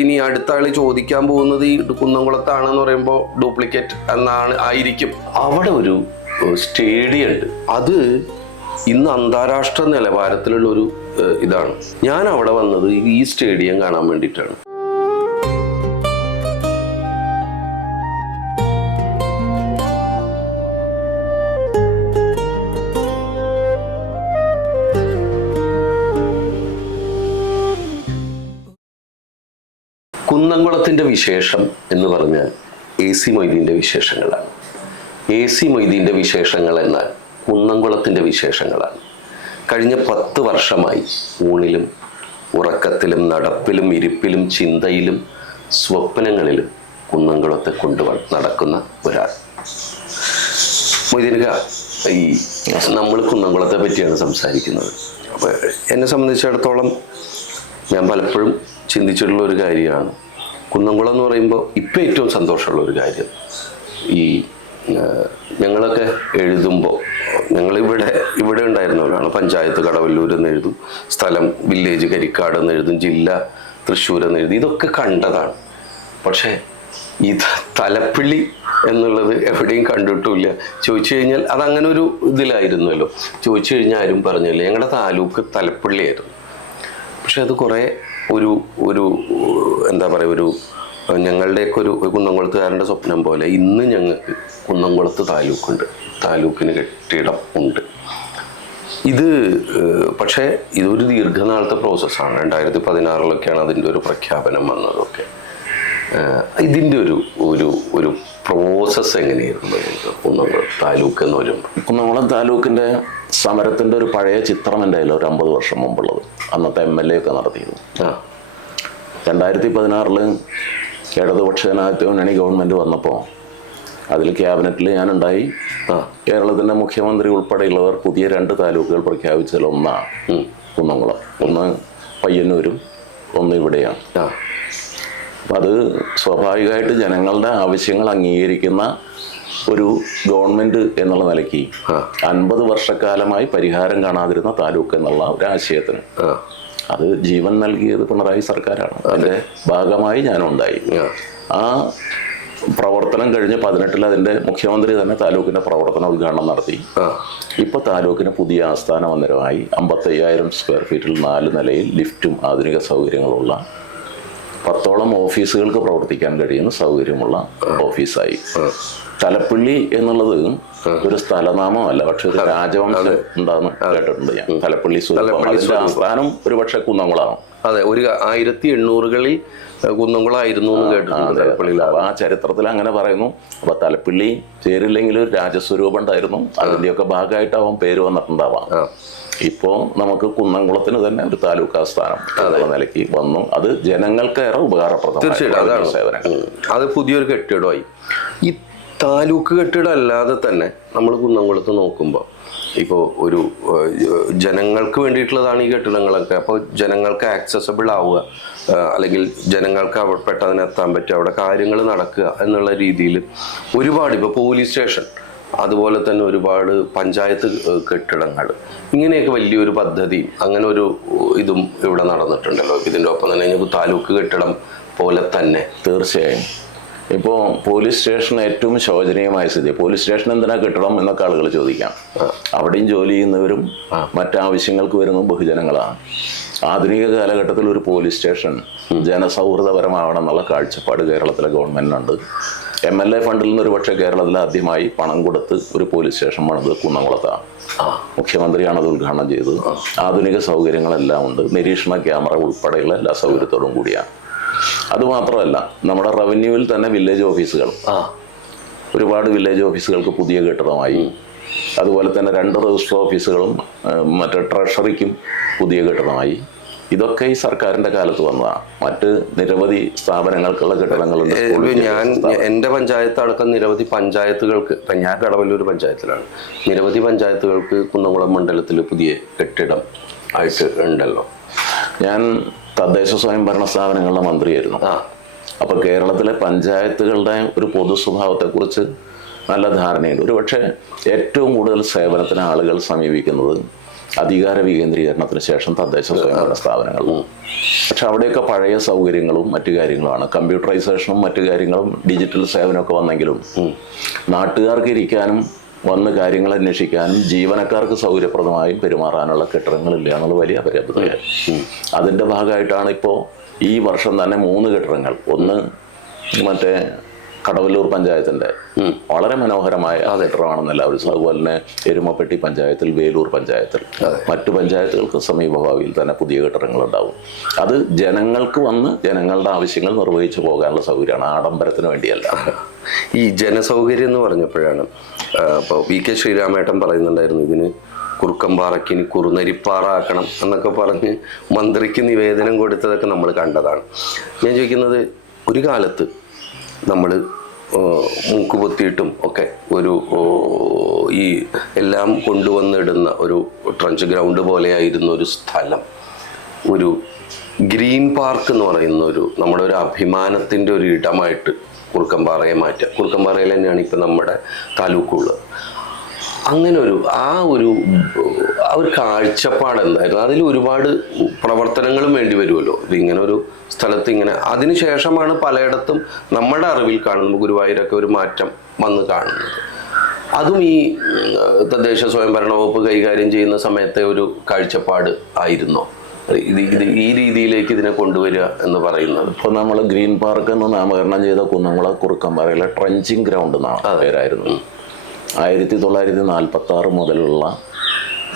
ഇനി അടുത്ത ആള് ചോദിക്കാൻ പോകുന്നത് ഈ കുന്നംകുളത്താണെന്ന് പറയുമ്പോൾ ഡ്യൂപ്ലിക്കേറ്റ് ആയിരിക്കും. അവിടെ ഒരു സ്റ്റേഡിയം ഉണ്ട്. അത് ഇന്ന് അന്താരാഷ്ട്ര നിലവാരത്തിലുള്ള ഒരു ഇതാണ്. ഞാൻ അവിടെ വന്നത് ഈ സ്റ്റേഡിയം കാണാൻ വേണ്ടിയിട്ടാണ്. കുന്നംകുളത്തിൻ്റെ വിശേഷം എന്ന് പറഞ്ഞാൽ AC മൊയ്തീൻ്റെ വിശേഷങ്ങളാണ്. AC മൊയ്തീൻ്റെ വിശേഷങ്ങൾ എന്നാൽ കുന്നംകുളത്തിൻ്റെ വിശേഷങ്ങളാണ്. കഴിഞ്ഞ 10 വർഷമായി ഊണിലും ഉറക്കത്തിലും നടപ്പിലും ഇരിപ്പിലും ചിന്തയിലും സ്വപ്നങ്ങളിലും കുന്നംകുളത്തെ നടക്കുന്ന ഒരാൾ. മൊയ്തീൻക, ഈ നമ്മൾ കുന്നംകുളത്തെ പറ്റിയാണ് സംസാരിക്കുന്നത്. അപ്പോൾ എന്നെ സംബന്ധിച്ചിടത്തോളം ഞാൻ പലപ്പോഴും ചിന്തിച്ചിട്ടുള്ള ഒരു കാര്യമാണ് കുന്നംകുളം എന്ന് പറയുമ്പോൾ ഇപ്പം ഏറ്റവും സന്തോഷമുള്ള ഒരു കാര്യം. ഈ ഞങ്ങളൊക്കെ എഴുതുമ്പോൾ ഇവിടെ ഉണ്ടായിരുന്നവരാണ്. പഞ്ചായത്ത് കടവല്ലൂർ എന്ന് എഴുതും, സ്ഥലം വില്ലേജ് കരിക്കാട് എന്ന് എഴുതും, ജില്ല തൃശ്ശൂർ എന്ന് എഴുതും. ഇതൊക്കെ കണ്ടതാണ്. പക്ഷേ ഈ തലപ്പിള്ളി എന്നുള്ളത് എവിടെയും കണ്ടിട്ടില്ല. ചോദിച്ചു കഴിഞ്ഞാൽ അതങ്ങനെ ഒരു ഇതിലായിരുന്നല്ലോ. ചോദിച്ചു കഴിഞ്ഞാൽ ആരും പറഞ്ഞില്ല. ഞങ്ങളുടെ താലൂക്ക് തലപ്പിള്ളിയായിരുന്നു. പക്ഷെ അത് കുറേ ഒരു എന്താ പറയുക, ഞങ്ങളുടെയൊക്കെ ഒരു കുന്നംകുളത്തുകാരൻ്റെ സ്വപ്നം പോലെ ഇന്ന് ഞങ്ങൾക്ക് കുന്നംകുളത്ത് താലൂക്കുണ്ട്, താലൂക്കിന് കെട്ടിടം ഉണ്ട്. പക്ഷേ ഇതൊരു ദീർഘനാളത്തെ പ്രോസസ്സാണ്. 2016 അതിൻ്റെ ഒരു പ്രഖ്യാപനം വന്നതൊക്കെ. ഇതിൻ്റെ ഒരു പ്രോസസ്സ് എങ്ങനെയായിരുന്നു കുന്നംകുളം താലൂക്ക് എന്ന് പറയുമ്പോൾ? കുന്നംകുളം താലൂക്കിൻ്റെ സമരത്തിൻ്റെ ഒരു പഴയ ചിത്രം എൻ്റെ കയ്യിൽ ഒരു 50 വർഷം മുമ്പുള്ളത്. അന്നത്തെ MLA ഒക്കെ നടത്തിയത്. 2016 ഇടതുപക്ഷ ജനാധിപത്യ മുന്നണി ഗവൺമെൻറ് വന്നപ്പോൾ അതിൽ ക്യാബിനറ്റിൽ ഞാനുണ്ടായി. കേരളത്തിൻ്റെ മുഖ്യമന്ത്രി ഉൾപ്പെടെയുള്ളവർ പുതിയ 2 താലൂക്കുകൾ പ്രഖ്യാപിച്ചതിൽ ഒന്നാണ് കുന്നംകുളം. ഒന്ന് പയ്യന്നൂരും ഒന്ന് ഇവിടെയാണ്. അപ്പം അത് സ്വാഭാവികമായിട്ട് ജനങ്ങളുടെ ആവശ്യങ്ങൾ അംഗീകരിക്കുന്ന ഒരു ഗവൺമെൻറ് എന്നുള്ള നിലയ്ക്ക് 50 വർഷക്കാലമായി പരിഹാരം കാണാതിരുന്ന താലൂക്ക് എന്നുള്ള ഒരു ആശയത്തിന് അത് ജീവൻ നൽകിയത് പിണറായി സർക്കാരാണ്. അതിൻ്റെ ഭാഗമായി ഞാനുണ്ടായി. ആ പ്രവർത്തനം കഴിഞ്ഞ് 2018 അതിൻ്റെ മുഖ്യമന്ത്രി തന്നെ താലൂക്കിൻ്റെ പ്രവർത്തന ഉദ്ഘാടനം നടത്തി. ഇപ്പോൾ താലൂക്കിന് പുതിയ ആസ്ഥാന മന്ദിരമായി 55,000 സ്ക്വയർ ഫീറ്റിൽ 4 നിലയിൽ ലിഫ്റ്റും ആധുനിക സൗകര്യങ്ങളുള്ള 10ഓളം ഓഫീസുകൾക്ക് പ്രവർത്തിക്കാൻ കഴിയുന്ന സൗകര്യമുള്ള ഓഫീസായി. തലപ്പിള്ളി എന്നുള്ളത് ഒരു സ്ഥലനാമമല്ല, പക്ഷെ ഒരു രാജവംശം ഉണ്ടാകുന്ന കേട്ടിട്ടുണ്ട് ഞാൻ. തലപ്പിള്ളി ആസ്ഥാനം ഒരു പക്ഷെ കുന്നംകുളമാണ്. അതെ, ഒരു 1800കളിൽ കുന്നംകുളമായിരുന്നു എന്ന് കേട്ടിട്ടുണ്ട്. ആ ചരിത്രത്തിൽ അങ്ങനെ പറയുന്നു. അപ്പൊ തലപ്പിള്ളി പേരില്ലെങ്കിൽ ഒരു രാജസ്വരൂപം ഉണ്ടായിരുന്നു. അതിൻ്റെയൊക്കെ ഭാഗമായിട്ടാവാം പേര് വന്നിട്ടുണ്ടാവാം. ഇപ്പോൾ നമുക്ക് കുന്നംകുളത്തിന് തന്നെ ഒരു താലൂക്ക് ആസ്ഥാനം എന്നുള്ള നിലയ്ക്ക് വന്നു. അത് ജനങ്ങൾക്കേറെ ഉപകാരപ്രദമായ സേവനങ്ങൾ. അത് പുതിയൊരു കെട്ടിടമായി. ഈ താലൂക്ക് കെട്ടിടം അല്ലാതെ തന്നെ നമ്മൾ കുന്നംകുളത്ത് നോക്കുമ്പോൾ ഇപ്പോൾ ഒരു ജനങ്ങൾക്ക് വേണ്ടിയിട്ടുള്ളതാണ് ഈ കെട്ടിടങ്ങളൊക്കെ. അപ്പോൾ ജനങ്ങൾക്ക് ആക്സസബിൾ ആവുക, അല്ലെങ്കിൽ ജനങ്ങൾക്ക് അവിടെ പെട്ടെന്ന് പറ്റുക, അവിടെ കാര്യങ്ങൾ നടക്കുക എന്നുള്ള രീതിയിൽ ഒരുപാട്, ഇപ്പോൾ പോലീസ് സ്റ്റേഷൻ, അതുപോലെ തന്നെ ഒരുപാട് പഞ്ചായത്ത് കെട്ടിടങ്ങൾ, ഇങ്ങനെയൊക്കെ വലിയൊരു പദ്ധതി, അങ്ങനെ ഒരു ഇതും ഇവിടെ നടന്നിട്ടുണ്ടല്ലോ. ഇതിൻ്റെ ഒപ്പം തന്നെ താലൂക്ക് കെട്ടിടം പോലെ തന്നെ. തീർച്ചയായും ഇപ്പോൾ പോലീസ് സ്റ്റേഷൻ ഏറ്റവും ശോചനീയമായ സ്ഥിതി. പോലീസ് സ്റ്റേഷൻ എന്തിനാ കെട്ടിടം എന്നൊക്കെ ആളുകൾ ചോദിക്കാം. അവിടെയും ജോലി ചെയ്യുന്നവരും മറ്റാവശ്യങ്ങൾക്ക് വരുന്ന ബഹുജനങ്ങളാണ്. ആധുനിക കാലഘട്ടത്തിൽ ഒരു പോലീസ് സ്റ്റേഷൻ ജനസൗഹൃദപരമാവണം എന്നുള്ള കാഴ്ചപ്പാട് കേരളത്തിലെ ഗവൺമെൻറ്റിനുണ്ട്. MLA ഫണ്ടിൽ നിന്ന് ഒരുപക്ഷെ കേരളത്തിൽ ആദ്യമായി പണം കൊടുത്ത് ഒരു പോലീസ് സ്റ്റേഷൻ പണിത് കുന്നംകുളത്താണ്. മുഖ്യമന്ത്രിയാണ് അത് ഉദ്ഘാടനം ചെയ്തത്. ആധുനിക സൗകര്യങ്ങളെല്ലാം ഉണ്ട്. നിരീക്ഷണ ക്യാമറ ഉൾപ്പെടെയുള്ള എല്ലാ സൗകര്യത്തോടും കൂടിയാണ്. അതുമാത്രമല്ല, നമ്മുടെ റവന്യൂവിൽ തന്നെ വില്ലേജ് ഓഫീസുകൾ, ഒരുപാട് വില്ലേജ് ഓഫീസുകൾക്ക് പുതിയ കെട്ടിടമായി. അതുപോലെ തന്നെ 2 രജിസ്റ്റർ ഓഫീസുകളും മറ്റേ ട്രഷറിക്കും പുതിയ കെട്ടിടമായി. ഇതൊക്കെ ഈ സർക്കാരിന്റെ കാലത്ത് വന്നതാണ്. മറ്റ് നിരവധി സ്ഥാപനങ്ങൾക്കുള്ള കെട്ടിടങ്ങളുണ്ട്. എൻ്റെ പഞ്ചായത്ത് അടക്കം നിരവധി പഞ്ചായത്തുകൾക്ക്, ഞാൻ കടവല്ലൂർ പഞ്ചായത്തിലാണ്, നിരവധി പഞ്ചായത്തുകൾക്ക് കുന്നംകുളം മണ്ഡലത്തിൽ പുതിയ കെട്ടിടം ആയിട്ട് ഉണ്ടല്ലോ. ഞാൻ തദ്ദേശ സ്വയംഭരണ സ്ഥാപനങ്ങളുടെ മന്ത്രിയായിരുന്നു. അപ്പോൾ കേരളത്തിലെ പഞ്ചായത്തുകളുടെ ഒരു പൊതു സ്വഭാവത്തെക്കുറിച്ച് നല്ല ധാരണയുണ്ട്. ഒരുപക്ഷെ ഏറ്റവും കൂടുതൽ സേവനത്തിന് ആളുകൾ സമീപിക്കുന്നത് അധികാര വികേന്ദ്രീകരണത്തിന് ശേഷം തദ്ദേശ സ്വയംഭരണ സ്ഥാപനങ്ങളും. പക്ഷെ അവിടെയൊക്കെ പഴയ സൗകര്യങ്ങളും മറ്റു കാര്യങ്ങളുമാണ്. കമ്പ്യൂട്ടറൈസേഷനും മറ്റു കാര്യങ്ങളും ഡിജിറ്റൽ സേവനമൊക്കെ വന്നെങ്കിലും നാട്ടുകാർക്ക് ഇരിക്കാനും വന്ന് കാര്യങ്ങൾ അന്വേഷിക്കാനും ജീവനക്കാർക്ക് സൗകര്യപ്രദമായും പെരുമാറാനുള്ള കെട്ടിടങ്ങളില്ല എന്നുള്ള വലിയ അപര്യാപ്തതയാണ്. അതിൻ്റെ ഭാഗമായിട്ടാണ് ഇപ്പോൾ ഈ വർഷം തന്നെ 3 കെട്ടിടങ്ങൾ, ഒന്ന് മറ്റേ കടവല്ലൂർ പഞ്ചായത്തിൻ്റെ വളരെ മനോഹരമായ കെട്ടിടമാണെന്ന് എല്ലാവരും, അതുപോലെ തന്നെ എരുമപ്പെട്ടി പഞ്ചായത്തിൽ, വേലൂർ പഞ്ചായത്തിൽ, മറ്റു പഞ്ചായത്തുകൾക്ക് സമീപഭാവിയിൽ തന്നെ പുതിയ കെട്ടിടങ്ങളുണ്ടാവും. അത് ജനങ്ങൾക്ക് വന്ന് ജനങ്ങളുടെ ആവശ്യങ്ങൾ നിർവഹിച്ചു പോകാനുള്ള സൗകര്യമാണ്, ആഡംബരത്തിന് വേണ്ടിയല്ല. ഈ ജനസൗകര്യം എന്ന് പറഞ്ഞപ്പോഴാണ് ഇപ്പോൾ വി കെ ശ്രീരാമേട്ടൻ പറയുന്നുണ്ടായിരുന്നു, ഇതിന് കുറുക്കമ്പാറയ്ക്ക് ഇനി കുറുനരിപ്പാറ ആക്കണം എന്നൊക്കെ പറഞ്ഞ് മന്ത്രിക്ക് നിവേദനം കൊടുത്തതൊക്കെ നമ്മൾ കണ്ടതാണ്. ഞാൻ ചോദിക്കുന്നത്, ഒരു കാലത്ത് നമ്മൾ മൂക്കുപൊത്തിയിട്ടും ഒക്കെ ഒരു ഈ എല്ലാം കൊണ്ടുവന്നിടുന്ന ഒരു ട്രഞ്ച് ഗ്രൗണ്ട് പോലെയായിരുന്ന ഒരു സ്ഥലം ഒരു ഗ്രീൻ പാർക്ക് എന്ന് പറയുന്ന നമ്മുടെ ഒരു അഭിമാനത്തിൻ്റെ ഒരു ഇടമായിട്ട് കുറുക്കമ്പാറയെ മാറ്റുക. കുറുക്കമ്പാറയിൽ തന്നെയാണ് ഇപ്പം നമ്മുടെ താലൂക്കുള്ളത്. അങ്ങനെ ആ ഒരു കാഴ്ചപ്പാട് എന്തായിരുന്നു? അതിൽ ഒരുപാട് പ്രവർത്തനങ്ങളും വേണ്ടി വരുമല്ലോ. ഇതിങ്ങനെ ഒരു സ്ഥലത്ത് ഇങ്ങനെ അതിനുശേഷമാണ് പലയിടത്തും നമ്മുടെ അറിവിൽ കാണുന്നത്, ഗുരുവായൂരൊക്കെ ഒരു മാറ്റം വന്ന് കാണുന്നത്. അതും ഈ തദ്ദേശ സ്വയംഭരണ വകുപ്പ് കൈകാര്യം ചെയ്യുന്ന സമയത്തെ ഒരു കാഴ്ചപ്പാട് ആയിരുന്നോ ഈ രീതിയിലേക്ക് ഇതിനെ കൊണ്ടുവരിക എന്ന് പറയുന്നത്? ഇപ്പോൾ നമ്മൾ ഗ്രീൻ പാർക്ക് എന്ന് നാമകരണം ചെയ്ത കുന്നംകുളം കുറുക്കമ്പാറയിലെ ട്രഞ്ചിങ് ഗ്രൗണ്ട് എന്നാണ് പേരായിരുന്നു. 1946 മുതലുള്ള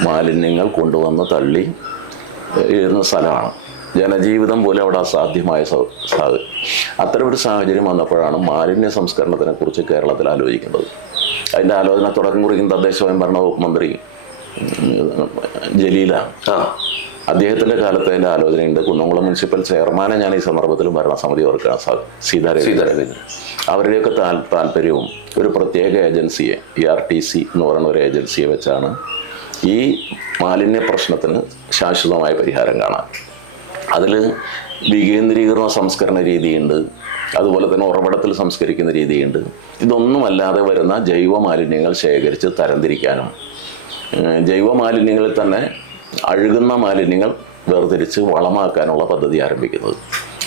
മാലിന്യങ്ങൾ കൊണ്ടുവന്ന് തള്ളി ഇരുന്ന സ്ഥലമാണ്. ജനജീവിതം പോലും അവിടെ അസാധ്യമായ അത്തരമൊരു സാഹചര്യം വന്നപ്പോഴാണ് മാലിന്യ സംസ്കരണത്തിനെ കുറിച്ച് കേരളത്തിൽ ആലോചിക്കുന്നത്. അതിൻ്റെ ആലോചന തുടക്കം കുറിക്കുന്ന തദ്ദേശ സ്വയംഭരണ വകുപ്പ് മന്ത്രി ജലീല. അദ്ദേഹത്തിൻ്റെ കാലത്ത് അതിൻ്റെ ആലോചനയുണ്ട്. കുന്നംകുളം മുനിസിപ്പൽ ചെയർമാനെ ഞാൻ ഈ സന്ദർഭത്തിൽ ഭരണസമിതി ഓർക്കുകയാണ്, സീതാരവീന്ദ്രൻ. അവരുടെയൊക്കെ താല്പര്യവും ഒരു പ്രത്യേക ഏജൻസിയെ, ERTC എന്ന് പറയുന്ന ഒരു ഏജൻസിയെ വെച്ചാണ് ഈ മാലിന്യ പ്രശ്നത്തിന് ശാശ്വതമായ പരിഹാരം കാണാൻ. അതിൽ വികേന്ദ്രീകരണ സംസ്കരണ രീതിയുണ്ട്, അതുപോലെ തന്നെ ഉറവിടത്തിൽ സംസ്കരിക്കുന്ന രീതിയുണ്ട്. ഇതൊന്നുമല്ലാതെ വരുന്ന ജൈവ മാലിന്യങ്ങൾ ശേഖരിച്ച് തരംതിരിക്കാനും ജൈവ മാലിന്യങ്ങളിൽ തന്നെ അഴുകുന്ന മാലിന്യങ്ങൾ വേർതിരിച്ച് വളമാക്കാനുള്ള പദ്ധതി ആരംഭിക്കുന്നത്.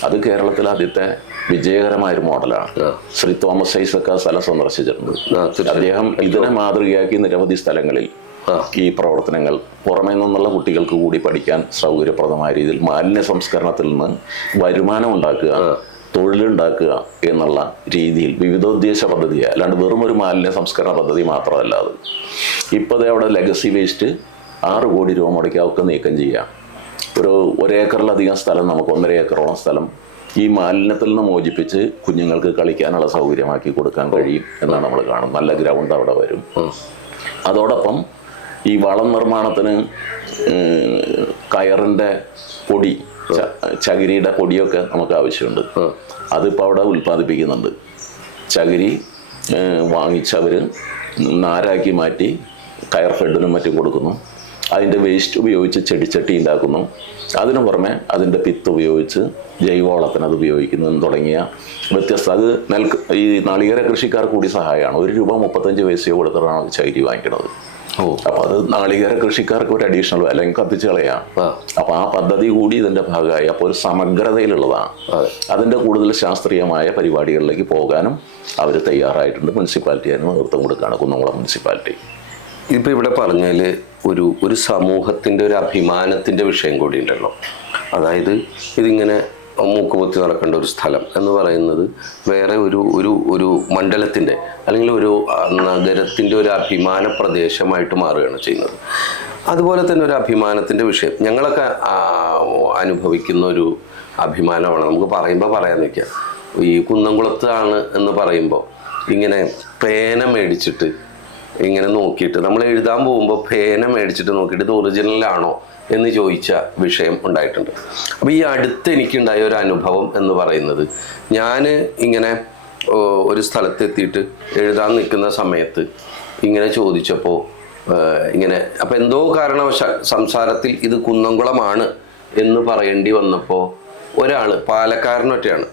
അത് കേരളത്തിൽ ആദ്യത്തെ വിജയകരമായൊരു മോഡലാണ്. ശ്രീ തോമസ് ഐസക് സ്ഥലം സന്ദർശിച്ചിട്ടുണ്ട്. അദ്ദേഹം ഇതിനെ മാതൃകയാക്കി നിരവധി സ്ഥലങ്ങളിൽ ഈ പ്രവർത്തനങ്ങൾ പുറമേ നിന്നുള്ള കുട്ടികൾക്ക് കൂടി പഠിക്കാൻ സൗകര്യപ്രദമായ രീതിയിൽ മാലിന്യ സംസ്കരണത്തിൽ നിന്ന് വരുമാനം ഉണ്ടാക്കുക, തൊഴിലുണ്ടാക്കുക എന്നുള്ള രീതിയിൽ വിവിധോദ്ദേശ പദ്ധതിയാണ്. അല്ലാണ്ട് വെറും ഒരു മാലിന്യ സംസ്കരണ പദ്ധതി മാത്രമല്ല അത്. ഇപ്പോൾ അവിടെ ലെഗസി വേസ്റ്റ് 6 കോടി രൂപ മുടക്കി അവർക്ക് നീക്കം ചെയ്യാം. ഒരു ഏക്കറിലധികം സ്ഥലം, നമുക്ക് 1.5 ഏക്കറോളം സ്ഥലം ഈ മാലിന്യത്തിൽ നിന്ന് മോചിപ്പിച്ച് കുഞ്ഞുങ്ങൾക്ക് കളിക്കാനുള്ള സൗകര്യമാക്കി കൊടുക്കാൻ കഴിയും എന്നാണ് നമ്മൾ കാണുന്നത്. നല്ല ഗ്രൗണ്ട് അവിടെ വരും. അതോടൊപ്പം ഈ വളം നിർമ്മാണത്തിന് കയറിൻ്റെ പൊടി, ചകിരിയുടെ പൊടിയൊക്കെ നമുക്ക് ആവശ്യമുണ്ട്. അതിപ്പോൾ അവിടെ ഉൽപ്പാദിപ്പിക്കുന്നുണ്ട്. ചകിരി വാങ്ങിച്ചവർ നാരാക്കി മാറ്റി കയർ ഫെഡിനും മറ്റും കൊടുക്കുന്നു. അതിൻ്റെ വേസ്റ്റ് ഉപയോഗിച്ച് ചെടിച്ചട്ടി ഉണ്ടാക്കുന്നു. അതിനു പുറമെ അതിൻ്റെ പിത്ത് ഉപയോഗിച്ച് ജൈവവളത്തിന് അത് ഉപയോഗിക്കുന്നു തുടങ്ങിയ വ്യത്യസ്ത. അത് ഈ നാളികേര കൃഷിക്കാർ കൂടി സഹായമാണ്. 1 രൂപ 35 പൈസയോ കൊടുത്തിട്ടാണ് ചകിരി വാങ്ങിക്കുന്നത്. അപ്പോൾ അത് നാളികേര കൃഷിക്കാർക്ക് ഒരു അഡീഷണൽ, അല്ലെങ്കിൽ കത്തിച്ച് കളയാം. അപ്പോൾ ആ പദ്ധതി കൂടി ഇതിൻ്റെ ഭാഗമായി. അപ്പോൾ ഒരു സമഗ്രതയിലുള്ളതാണ്. അതിൻ്റെ കൂടുതൽ ശാസ്ത്രീയമായ പരിപാടികളിലേക്ക് പോകാനും അവർ തയ്യാറായിട്ടുണ്ട്. മുനിസിപ്പാലിറ്റി അതിന് നേതൃത്വം കൊടുക്കുകയാണ്, കുന്നംകുളം മുനിസിപ്പാലിറ്റി. ഇപ്പം ഇവിടെ പറഞ്ഞാൽ ഒരു സമൂഹത്തിൻ്റെ ഒരു അഭിമാനത്തിൻ്റെ വിഷയം കൂടി ഉണ്ടല്ലോ. അതായത് ഇതിങ്ങനെ മൂക്കുപൊത്തി നടക്കേണ്ട ഒരു സ്ഥലം എന്ന് പറയുന്നത് വേറെ ഒരു മണ്ഡലത്തിൻ്റെ അല്ലെങ്കിൽ ഒരു നഗരത്തിൻ്റെ ഒരു അഭിമാന പ്രദേശമായിട്ട് മാറുകയാണ് ചെയ്യുന്നത്. അതുപോലെ തന്നെ ഒരു അഭിമാനത്തിൻ്റെ വിഷയം ഞങ്ങളൊക്കെ അനുഭവിക്കുന്ന ഒരു അഭിമാനമാണ്. നമുക്ക് പറയുമ്പോൾ പറയാൻ നിൽക്കുക, ഈ കുന്നംകുളത്താണ് എന്ന് പറയുമ്പോൾ ഇങ്ങനെ പേന മേടിച്ചിട്ട് ഇങ്ങനെ നോക്കിയിട്ട് നമ്മൾ എഴുതാൻ പോകുമ്പോൾ പേന മേടിച്ചിട്ട് നോക്കിയിട്ട് ഇത് ഒറിജിനലാണോ എന്ന് ചോദിച്ച വിഷയം ഉണ്ടായിട്ടുണ്ട്. അപ്പോൾ ഈ അടുത്ത് എനിക്കുണ്ടായ ഒരു അനുഭവം എന്ന് പറയുന്നത്, ഞാൻ ഇങ്ങനെ ഒരു സ്ഥലത്തെത്തിയിട്ട് എഴുതാൻ നിൽക്കുന്ന സമയത്ത് ഇങ്ങനെ ചോദിച്ചപ്പോൾ ഇങ്ങനെ അപ്പോൾ എന്തോ കാരണവശാൽ സംസാരത്തിൽ ഇത് കുന്നംകുളമാണ് എന്ന് പറയേണ്ടി വന്നപ്പോൾ ഒരാൾ പാലക്കാരനൊറ്റയാണ്,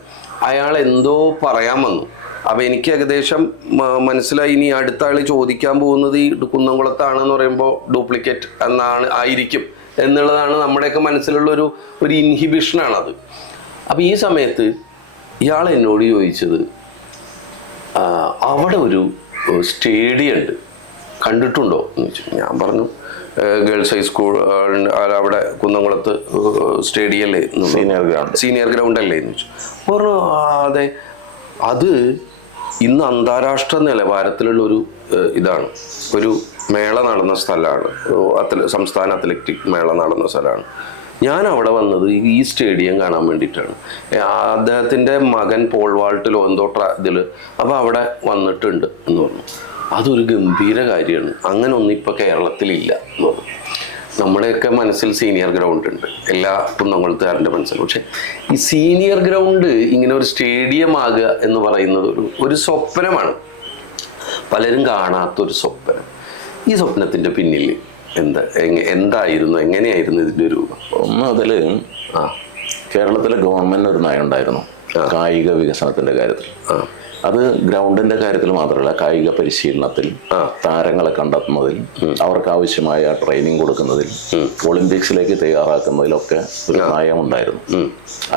അയാൾ എന്തോ പറയാൻ വന്നു. അപ്പം എനിക്ക് ഏകദേശം മനസ്സിലായി ഇനി അടുത്ത ആൾ ചോദിക്കാൻ പോകുന്നത് ഈ കുന്നംകുളത്താണെന്ന് പറയുമ്പോൾ ഡ്യൂപ്ലിക്കേറ്റ് ആയിരിക്കും എന്നുള്ളതാണ് നമ്മുടെയൊക്കെ മനസ്സിലുള്ള ഒരു ഇൻഹിബിഷനാണത്. അപ്പം ഈ സമയത്ത് ഇയാൾ എന്നോട് ചോദിച്ചത് അവിടെ ഒരു സ്റ്റേഡിയം ഉണ്ട്, കണ്ടിട്ടുണ്ടോ എന്ന് ചോദിച്ചു. ഞാൻ പറഞ്ഞു ഗേൾസ് ഹൈസ്കൂൾ അവിടെ കുന്നംകുളത്ത് സ്റ്റേഡിയം അല്ലേ, സീനിയർ ഗ്രൗണ്ട് അല്ലേ എന്ന് ചോദിച്ചു. പറഞ്ഞു അതെ, അത് ഇന്ന് അന്താരാഷ്ട്ര നിലവാരത്തിലുള്ള ഇതാണ്, ഒരു മേള നടന്ന സ്ഥലമാണ്, സംസ്ഥാന അത്ലറ്റിക് മേള നടന്ന സ്ഥലമാണ്. ഞാൻ അവിടെ വന്നത് ഈ സ്റ്റേഡിയം കാണാൻ വേണ്ടിയിട്ടാണ്. അദ്ദേഹത്തിൻ്റെ മകൻ പോൾ വാൾട്ടിലോ എന്തോ ഇതിൽ അപ്പോൾ അവിടെ വന്നിട്ടുണ്ട് എന്ന് പറഞ്ഞു. അതൊരു ഗംഭീര കാര്യമാണ്, അങ്ങനെ ഒന്നും ഇപ്പോൾ കേരളത്തിലില്ല എന്ന് പറഞ്ഞു. നമ്മുടെയൊക്കെ മനസ്സിൽ സീനിയർ ഗ്രൗണ്ട് ഉണ്ട്, എല്ലാ കുന്നംകുളത്തുകാരൻ്റെ മനസ്സിൽ. പക്ഷെ ഈ സീനിയർ ഗ്രൗണ്ട് ഇങ്ങനെ ഒരു സ്റ്റേഡിയം ആകുക എന്ന് പറയുന്നത് ഒരു സ്വപ്നമാണ്, പലരും കാണാത്തൊരു സ്വപ്നം. ഈ സ്വപ്നത്തിൻ്റെ പിന്നിൽ എന്തായിരുന്നു, എങ്ങനെയായിരുന്നു ഇതിൻ്റെ രൂപം? ഒന്ന് അതിൽ കേരളത്തിലെ ഗവൺമെൻറ് ഒരു നയം ഉണ്ടായിരുന്നു കായിക വികസനത്തിൻ്റെ കാര്യത്തിൽ. അത് ഗ്രൗണ്ടിൻ്റെ കാര്യത്തിൽ മാത്രമല്ല, കായിക പരിശീലനത്തിൽ, താരങ്ങളെ കണ്ടെത്തുന്നതിൽ, അവർക്ക് ആവശ്യമായ ട്രെയിനിങ് കൊടുക്കുന്നതിൽ, ഒളിമ്പിക്സിലേക്ക് തയ്യാറാക്കുന്നതിലൊക്കെ ഒരു നയമുണ്ടായിരുന്നു.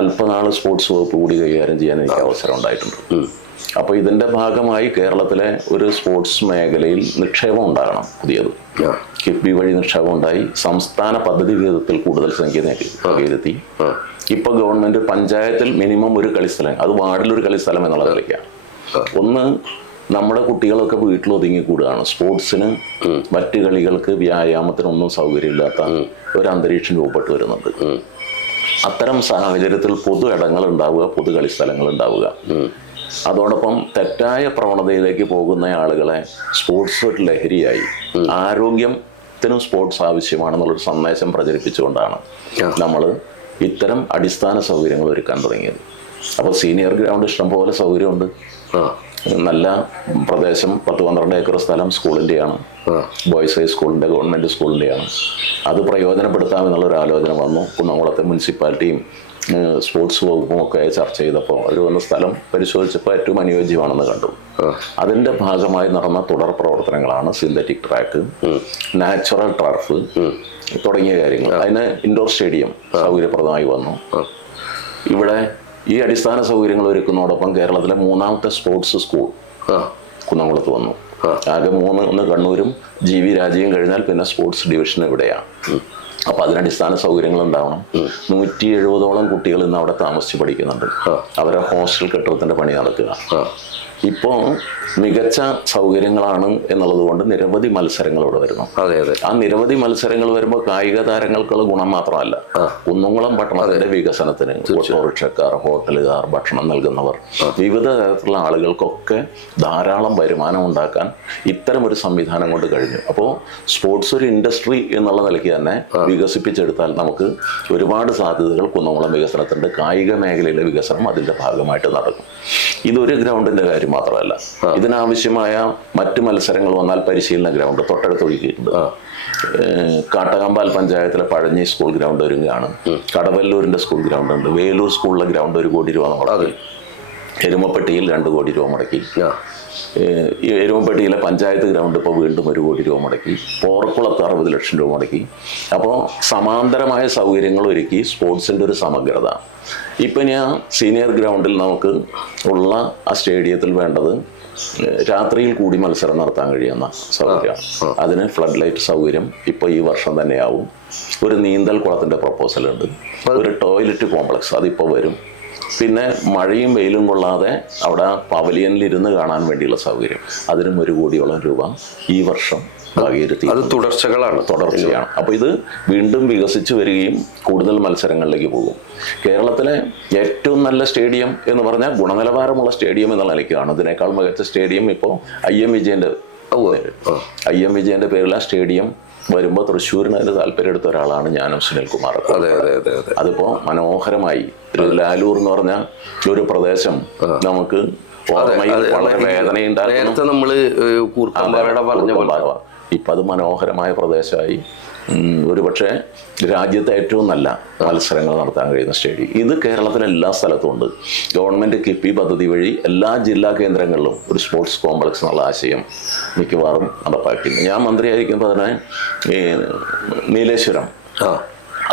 അല്പനാൾ സ്പോർട്സ് വകുപ്പ് കൂടി കൈകാര്യം ചെയ്യാൻ എനിക്ക് അവസരം ഉണ്ടായിട്ടുണ്ട്. അപ്പോൾ ഇതിൻ്റെ ഭാഗമായി കേരളത്തിലെ ഒരു സ്പോർട്സ് മേഖലയിൽ നിക്ഷേപം ഉണ്ടാകണം. പുതിയത് കിഫ്ബി വഴി നിക്ഷേപം ഉണ്ടായി, സംസ്ഥാന പദ്ധതി വിഹിതത്തിൽ കൂടുതൽ സംഖ്യ വകയിരുത്തി. ഇപ്പോൾ ഗവൺമെൻറ് പഞ്ചായത്തിൽ മിനിമം ഒരു കളിസ്ഥലം, അത് വാർഡിലൊരു കളിസ്ഥലം എന്നുള്ള നിലയ്ക്കാണ്. ഒന്ന്, നമ്മുടെ കുട്ടികളൊക്കെ വീട്ടിൽ ഒതുങ്ങിക്കൂടുകയാണ്. സ്പോർട്സിന്, മറ്റ് കളികൾക്ക്, വ്യായാമത്തിനൊന്നും സൗകര്യമില്ലാത്ത ഒരു അന്തരീക്ഷം രൂപപ്പെട്ട് വരുന്നുണ്ട്. അത്തരം സാഹചര്യത്തിൽ പൊതു ഇടങ്ങൾ ഉണ്ടാവുക, പൊതു കളിസ്ഥലങ്ങൾ ഉണ്ടാവുക. അതോടൊപ്പം തെറ്റായ പ്രവണതയിലേക്ക് പോകുന്ന ആളുകളെ സ്പോർട്സ് ഒരു ലഹരിയായി, ആരോഗ്യത്തിനും സ്പോർട്സ് ആവശ്യമാണെന്നുള്ളൊരു സന്ദേശം പ്രചരിപ്പിച്ചുകൊണ്ടാണ് നമ്മൾ ഇത്തരം അടിസ്ഥാന സൗകര്യങ്ങൾ ഒരുക്കാൻ തുടങ്ങിയത്. അപ്പോൾ സീനിയർ ഗ്രൗണ്ട് ഇഷ്ടംപോലെ സൗകര്യമുണ്ട്. നല്ല പ്രദേശം, 10-12 ഏക്കർ സ്ഥലം സ്കൂളിൻ്റെയാണ്, ബോയ്സ് ഹൈസ്കൂളിൻ്റെ, ഗവൺമെൻറ് സ്കൂളിൻ്റെയാണ്. അത് പ്രയോജനപ്പെടുത്താമെന്നുള്ളൊരു ആലോചന വന്നു. കുന്നംകുളത്തെ മുനിസിപ്പാലിറ്റിയും സ്പോർട്സ് വകുപ്പും ഒക്കെ ചർച്ച ചെയ്തപ്പോൾ അവർ വന്ന സ്ഥലം പരിശോധിച്ചപ്പോൾ ഏറ്റവും അനുയോജ്യമാണെന്ന് കണ്ടു. അതിൻ്റെ ഭാഗമായി നടന്ന തുടർ പ്രവർത്തനങ്ങളാണ് സിന്തറ്റിക് ട്രാക്ക്, നാച്ചുറൽ ടർഫ് തുടങ്ങിയ കാര്യങ്ങൾ. അതിന് ഇൻഡോർ സ്റ്റേഡിയം സൗകര്യപ്രദമായി വന്നു. ഇവിടെ ഈ അടിസ്ഥാന സൗകര്യങ്ങൾ ഒരുക്കുന്നതോടൊപ്പം കേരളത്തിലെ 3ാമത്തെ സ്പോർട്സ് സ്കൂൾ കുന്നംകുളത്ത് വന്നു. ആകെ 3, ഒന്ന് കണ്ണൂരും GV രാജയും കഴിഞ്ഞാൽ പിന്നെ സ്പോർട്സ് ഡിവിഷൻ ഇവിടെയാണ്. അപ്പോൾ അതിനടിസ്ഥാന സൗകര്യങ്ങൾ ഉണ്ടാവണം. 170ഓളം കുട്ടികൾ ഇന്ന് അവിടെ താമസിച്ച് പഠിക്കുന്നുണ്ട്. അവരെ ഹോസ്റ്റൽ കെട്ടിടത്തിൻ്റെ പണി നടക്കുക. ഇപ്പോൾ മികച്ച സൗകര്യങ്ങളാണ് എന്നുള്ളത് കൊണ്ട് നിരവധി മത്സരങ്ങൾ ഇവിടെ വരുന്നു. അതെ അതെ. ആ നിരവധി മത്സരങ്ങൾ വരുമ്പോൾ കായിക താരങ്ങൾക്കുള്ള ഗുണം മാത്രമല്ല, കുന്നംകുളം പട്ടണത്തിന്റെ വികസനത്തിന് ഓട്ടോറിക്ഷക്കാർ, ഹോട്ടലുകാർ, ഭക്ഷണം നൽകുന്നവർ, വിവിധ തരത്തിലുള്ള ആളുകൾക്കൊക്കെ ധാരാളം വരുമാനം ഉണ്ടാക്കാൻ ഇത്തരം ഒരു സംവിധാനം കൊണ്ട് കഴിഞ്ഞു. അപ്പോൾ സ്പോർട്സ് ഒരു ഇൻഡസ്ട്രി എന്നുള്ള നിലയ്ക്ക് തന്നെ വികസിപ്പിച്ചെടുത്താൽ നമുക്ക് ഒരുപാട് സാധ്യതകൾ കുന്നംകുളം വികസനത്തിൻ്റെ കായിക മേഖലയിലെ വികസനം അതിൻ്റെ ഭാഗമായിട്ട് നടക്കും. ഇതൊരു ഗ്രൗണ്ടിൻ്റെ കാര്യം മാത്രമല്ല, ഇതിനാവശ്യമായ മറ്റ് മത്സരങ്ങൾ വന്നാൽ പരിശീലന ഗ്രൗണ്ട് തൊട്ടടുത്ത് ഒരുക്കിയിട്ടുണ്ട്. കാട്ടകമ്പാൽ പഞ്ചായത്തിലെ പഴഞ്ഞി സ്കൂൾ ഗ്രൗണ്ട് ഒരുങ്ങുകയാണ്. കടവല്ലൂരിൻ്റെ സ്കൂൾ ഗ്രൗണ്ട് ഉണ്ട്. വേലൂർ സ്കൂളിലെ ഗ്രൗണ്ട് 1 കോടി രൂപ മുടക്കി. എരുമപ്പെട്ടിയിൽ 2 കോടി രൂപ മുടക്കി. എരുമപ്പെട്ടിയിലെ പഞ്ചായത്ത് ഗ്രൗണ്ട് ഇപ്പോൾ വീണ്ടും 1 കോടി രൂപ മുടക്കി. പോർക്കുളത്ത് 60 ലക്ഷം രൂപ മുടക്കി. അപ്പോൾ സമാന്തരമായ സൗകര്യങ്ങൾ ഒരുക്കി സ്പോർട്സിൻ്റെ ഒരു സമഗ്രത. ഇപ്പം ഞാൻ സീനിയർ ഗ്രൗണ്ടിൽ നമുക്ക് ഉള്ള ആ സ്റ്റേഡിയത്തിൽ വേണ്ടത് രാത്രിയിൽ കൂടി മത്സരം നടത്താൻ കഴിയുന്ന സൗകര്യമാണ്. അതിന് ഫ്ലഡ് ലൈറ്റ് സൗകര്യം ഇപ്പോൾ ഈ വർഷം തന്നെയാവും. ഒരു നീന്തൽ കുളത്തിൻ്റെ പ്രപ്പോസലുണ്ട്. ഒരു ടോയ്ലറ്റ് കോംപ്ലക്സ് അതിപ്പോൾ വരും. പിന്നെ മഴയും വെയിലും കൊള്ളാതെ അവിടെ പവലിയനിലിരുന്ന് കാണാൻ വേണ്ടിയുള്ള സൗകര്യം, അതിനും 1 കോടിയോളം രൂപ ഈ വർഷം വകയിരുത്തി. അത് തുടർച്ചയാണ്. അപ്പോൾ ഇത് വീണ്ടും വികസിച്ച് വരികയും കൂടുതൽ മത്സരങ്ങളിലേക്ക് പോകും. കേരളത്തിലെ ഏറ്റവും നല്ല സ്റ്റേഡിയം എന്ന് പറഞ്ഞാൽ ഗുണനിലവാരമുള്ള സ്റ്റേഡിയം എന്നുള്ള നിലയ്ക്കാണ്. ഇതിനേക്കാൾ മികച്ച സ്റ്റേഡിയം ഇപ്പോൾ IM വിജയൻ്റെ പേരിൽ ആ സ്റ്റേഡിയം വരുമ്പോൾ തൃശ്ശൂരിന് അതിന് താല്പര്യം എടുത്ത ഒരാളാണ് ഞാനും സുനിൽകുമാർ. അതെ അതെ അതെ അതെ. അതിപ്പോൾ മനോഹരമായി ലാലൂർ എന്ന് പറഞ്ഞ ഒരു പ്രദേശം നമുക്ക് വളരെ വേദനയുണ്ടായിരുന്നു. നേരത്തെ നമ്മള് കൂർക്കമ്പാറയുടെ പറഞ്ഞ ഇപ്പം അത് മനോഹരമായ പ്രദേശമായി. ഒരുപക്ഷെ രാജ്യത്തെ ഏറ്റവും നല്ല മത്സരങ്ങൾ നടത്താൻ കഴിയുന്ന സ്റ്റേഡിയം. ഇത് കേരളത്തിലെ എല്ലാ സ്ഥലത്തും ഉണ്ട്. ഗവൺമെൻറ് കിഫ്ബി പദ്ധതി വഴി എല്ലാ ജില്ലാ കേന്ദ്രങ്ങളിലും ഒരു സ്പോർട്സ് കോംപ്ലക്സ് എന്നുള്ള ആശയം മിക്കവാറും നടപ്പാക്കിയിരുന്നു. ഞാൻ മന്ത്രിയായിരിക്കുമ്പോൾ തന്നെ ഈ നീലേശ്വരം,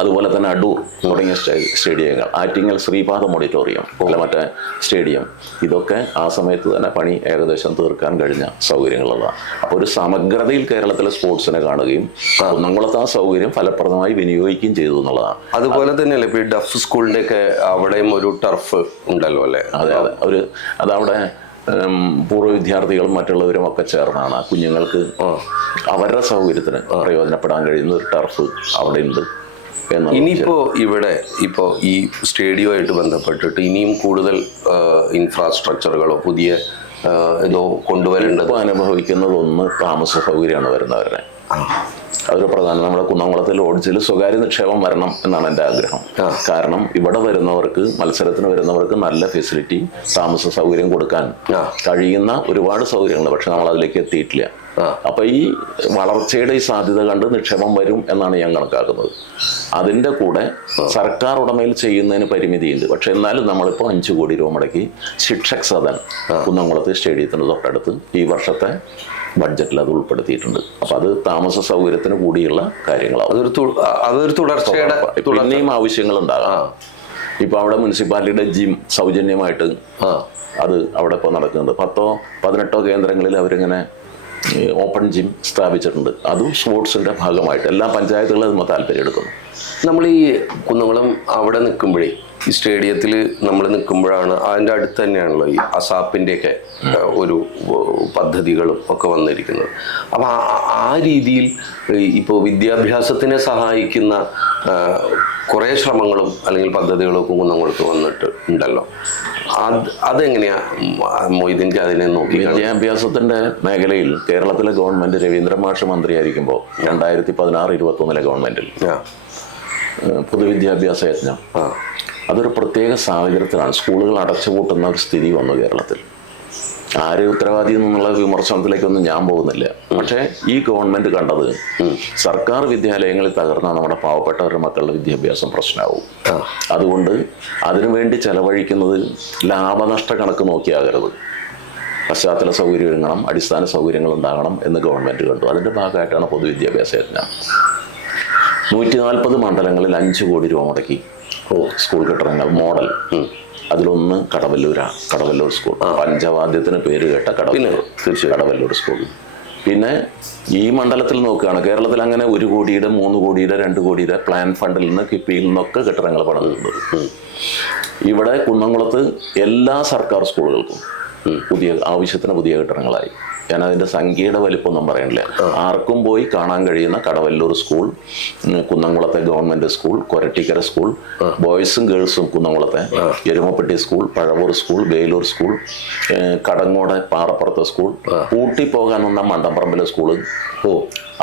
അതുപോലെ തന്നെ അടൂർ തുടങ്ങിയ സ്റ്റേഡിയങ്ങൾ, ആറ്റിങ്ങൽ ശ്രീപാദം ഓഡിറ്റോറിയം, അല്ല മറ്റേ സ്റ്റേഡിയം, ഇതൊക്കെ ആ സമയത്ത് തന്നെ പണി ഏകദേശം തീർക്കാൻ കഴിഞ്ഞ സൗകര്യങ്ങളുള്ളതാണ്. അപ്പോൾ ഒരു സമഗ്രതയിൽ കേരളത്തിലെ സ്പോർട്സിനെ കാണുകയും കുന്നംകുളത്ത് ആ സൗകര്യം ഫലപ്രദമായി വിനിയോഗിക്കുകയും ചെയ്തു എന്നുള്ളതാണ്. അതുപോലെ തന്നെയല്ലേ ഇപ്പോൾ ഈ ഡഫ് സ്കൂളിൻ്റെ ഒക്കെ അവിടെയും ഒരു ടർഫ് ഉണ്ടല്ലോ അല്ലേ? അതെ അതവിടെ പൂർവ്വ വിദ്യാർത്ഥികളും മറ്റുള്ളവരും ഒക്കെ ചേർന്നാണ് കുഞ്ഞുങ്ങൾക്ക് അവരുടെ സൗകര്യത്തിന് പ്രയോജനപ്പെടാൻ കഴിയുന്ന ഒരു ടർഫ് അവിടെ ഉണ്ട്. ഇനിയിപ്പോൾ ഇവിടെ ഇപ്പോൾ ഈ സ്റ്റേഡിയവുമായിട്ട് ബന്ധപ്പെട്ടിട്ട് ഇനിയും കൂടുതൽ ഇൻഫ്രാസ്ട്രക്ചറുകളോ പുതിയ ഇതോ കൊണ്ടുവരേണ്ടത് അനുഭവിക്കുന്നത് ഒന്ന് താമസ സൗകര്യമാണ് വരുന്നവരുടെ. അതൊരു പ്രധാനം. നമ്മുടെ കുന്നംകുളത്തെ ലോഡ്ജിൽ സ്വകാര്യ നിക്ഷേപം വരണം എന്നാണ് എൻ്റെ ആഗ്രഹം. കാരണം ഇവിടെ വരുന്നവർക്ക്, മത്സരത്തിന് വരുന്നവർക്ക് നല്ല ഫെസിലിറ്റി, താമസ സൗകര്യം കൊടുക്കാൻ കഴിയുന്ന ഒരുപാട് സൗകര്യങ്ങളുണ്ട്. പക്ഷെ നമ്മൾ അതിലേക്ക് എത്തിയിട്ടില്ല. അപ്പൊ ഈ വളർച്ചയുടെ ഈ സാധ്യത കണ്ട് നിക്ഷേപം വരും എന്നാണ് ഞാൻ കണക്കാക്കുന്നത്. അതിൻ്റെ കൂടെ സർക്കാർ ഉടമയിൽ ചെയ്യുന്നതിന് പരിമിതിയുണ്ട്. പക്ഷെ എന്നാലും നമ്മളിപ്പോൾ 5 കോടി രൂപ മുടക്കി ശിക്ഷക് സദൻ കുന്നംകുളത്ത് സ്റ്റേഡിയത്തിന് തൊട്ടടുത്ത് ഈ വർഷത്തെ ബഡ്ജറ്റിൽ അത് ഉൾപ്പെടുത്തിയിട്ടുണ്ട്. അപ്പൊ അത് താമസ സൗകര്യത്തിന് കൂടിയുള്ള കാര്യങ്ങളാവും. അതൊരു തുടർച്ചയുടെ പിന്നെയും ആവശ്യങ്ങളുണ്ടാകാം. ഇപ്പൊ അവിടെ മുനിസിപ്പാലിറ്റിയുടെ ജിം സൗജന്യമായിട്ട് അത് അവിടെ ഇപ്പോൾ നടക്കുന്നുണ്ട്. 10-18 കേന്ദ്രങ്ങളിൽ അവരിങ്ങനെ ഓപ്പൺ ജിം സ്ഥാപിച്ചിട്ടുണ്ട്. അതും സ്പോർട്സിൻ്റെ ഭാഗമായിട്ട് എല്ലാ പഞ്ചായത്തുകളും അതുമ്പോൾ താല്പര്യം എടുക്കുന്നു. നമ്മൾ ഈ കുന്നംകുളം അവിടെ നിൽക്കുമ്പോഴേ, ഈ സ്റ്റേഡിയത്തിൽ നമ്മൾ നിൽക്കുമ്പോഴാണ് അതിൻ്റെ അടുത്ത് തന്നെയാണല്ലോ ഈ അസാപ്പിൻ്റെയൊക്കെ ഒരു പദ്ധതികളും ഒക്കെ വന്നിരിക്കുന്നത്. അപ്പം ആ രീതിയിൽ ഇപ്പോൾ വിദ്യാഭ്യാസത്തിനെ സഹായിക്കുന്ന കുറേ ശ്രമങ്ങളും അല്ലെങ്കിൽ പദ്ധതികളൊക്കെ കുന്നംകുളത്ത് വന്നിട്ട് ഉണ്ടല്ലോ. അതെങ്ങനെയാ മൊയ്തീൻക്ക് അതിനെ നോക്കി? വിദ്യാഭ്യാസത്തിൻ്റെ മേഖലയിൽ കേരളത്തിലെ ഗവൺമെൻറ് രവീന്ദ്രൻ മാഷ് മന്ത്രിയായിരിക്കുമ്പോൾ 2016-21 ഗവൺമെൻറ്റിൽ പൊതുവിദ്യാഭ്യാസ യജ്ഞം, അതൊരു പ്രത്യേക സാഹചര്യത്തിലാണ് സ്കൂളുകൾ അടച്ചുപൂട്ടുന്ന ഒരു സ്ഥിതി വന്നു കേരളത്തിൽ. ആര് ഉത്തരവാദി എന്നുള്ള വിമർശനത്തിലേക്കൊന്നും ഞാൻ പോകുന്നില്ല. പക്ഷേ ഈ ഗവൺമെൻറ് കണ്ടത് സർക്കാർ വിദ്യാലയങ്ങളിൽ തകർന്നാൽ നമ്മുടെ പാവപ്പെട്ടവരുടെ മക്കളുടെ വിദ്യാഭ്യാസം പ്രശ്നമാവും. അതുകൊണ്ട് അതിനുവേണ്ടി ചെലവഴിക്കുന്നത് ലാഭനഷ്ട കണക്ക് നോക്കിയാകരുത്. പശ്ചാത്തല സൗകര്യം ഒരുങ്ങണം, അടിസ്ഥാന സൗകര്യങ്ങൾ ഉണ്ടാകണം എന്ന് ഗവൺമെൻറ് കണ്ടു. അതിൻ്റെ ഭാഗമായിട്ടാണ് പൊതുവിദ്യാഭ്യാസ യജ്ഞം. 140 മണ്ഡലങ്ങളിൽ 5 കോടി രൂപ മുടക്കി സ്കൂൾ കെട്ടിടങ്ങൾ മോഡൽ. അതിലൊന്ന് കടവല്ലൂരാണ്, കടവല്ലൂർ സ്കൂൾ. പഞ്ചവാദ്യത്തിന് പേര് കേട്ട കടവല്ലൂർ സ്കൂൾ. പിന്നെ ഈ മണ്ഡലത്തിൽ നോക്കുകയാണ്, കേരളത്തിൽ അങ്ങനെ 1 കോടിയുടെ 3 കോടിയുടെ 2 കോടിയുടെ പ്ലാൻ ഫണ്ടിൽ നിന്ന് കിഫ്ബിയിൽ നിന്നൊക്കെ കെട്ടിടങ്ങൾ പണിതിട്ടുണ്ട്. ഇവിടെ കുന്നംകുളത്ത് എല്ലാ സർക്കാർ സ്കൂളുകൾക്കും ആവശ്യത്തിന് പുതിയ കെട്ടിടങ്ങളായി. ഞാൻ അതിൻ്റെ സംഖ്യയുടെ വലിപ്പമൊന്നും പറയണില്ല. ആർക്കും പോയി കാണാൻ കഴിയുന്ന കടവല്ലൂർ സ്കൂൾ, കുന്നംകുളത്തെ ഗവൺമെൻറ് സ്കൂൾ, കൊരട്ടിക്കര സ്കൂൾ, ബോയ്സും ഗേൾസും കുന്നംകുളത്തെ, Erumapetty school, Pazhavur school, Velur school, കടങ്ങോട് പാറപ്പുറത്തെ സ്കൂൾ, ഊട്ടി പോകാൻ വന്ന മണ്ടപ്പറമ്പിലെ സ്കൂള്,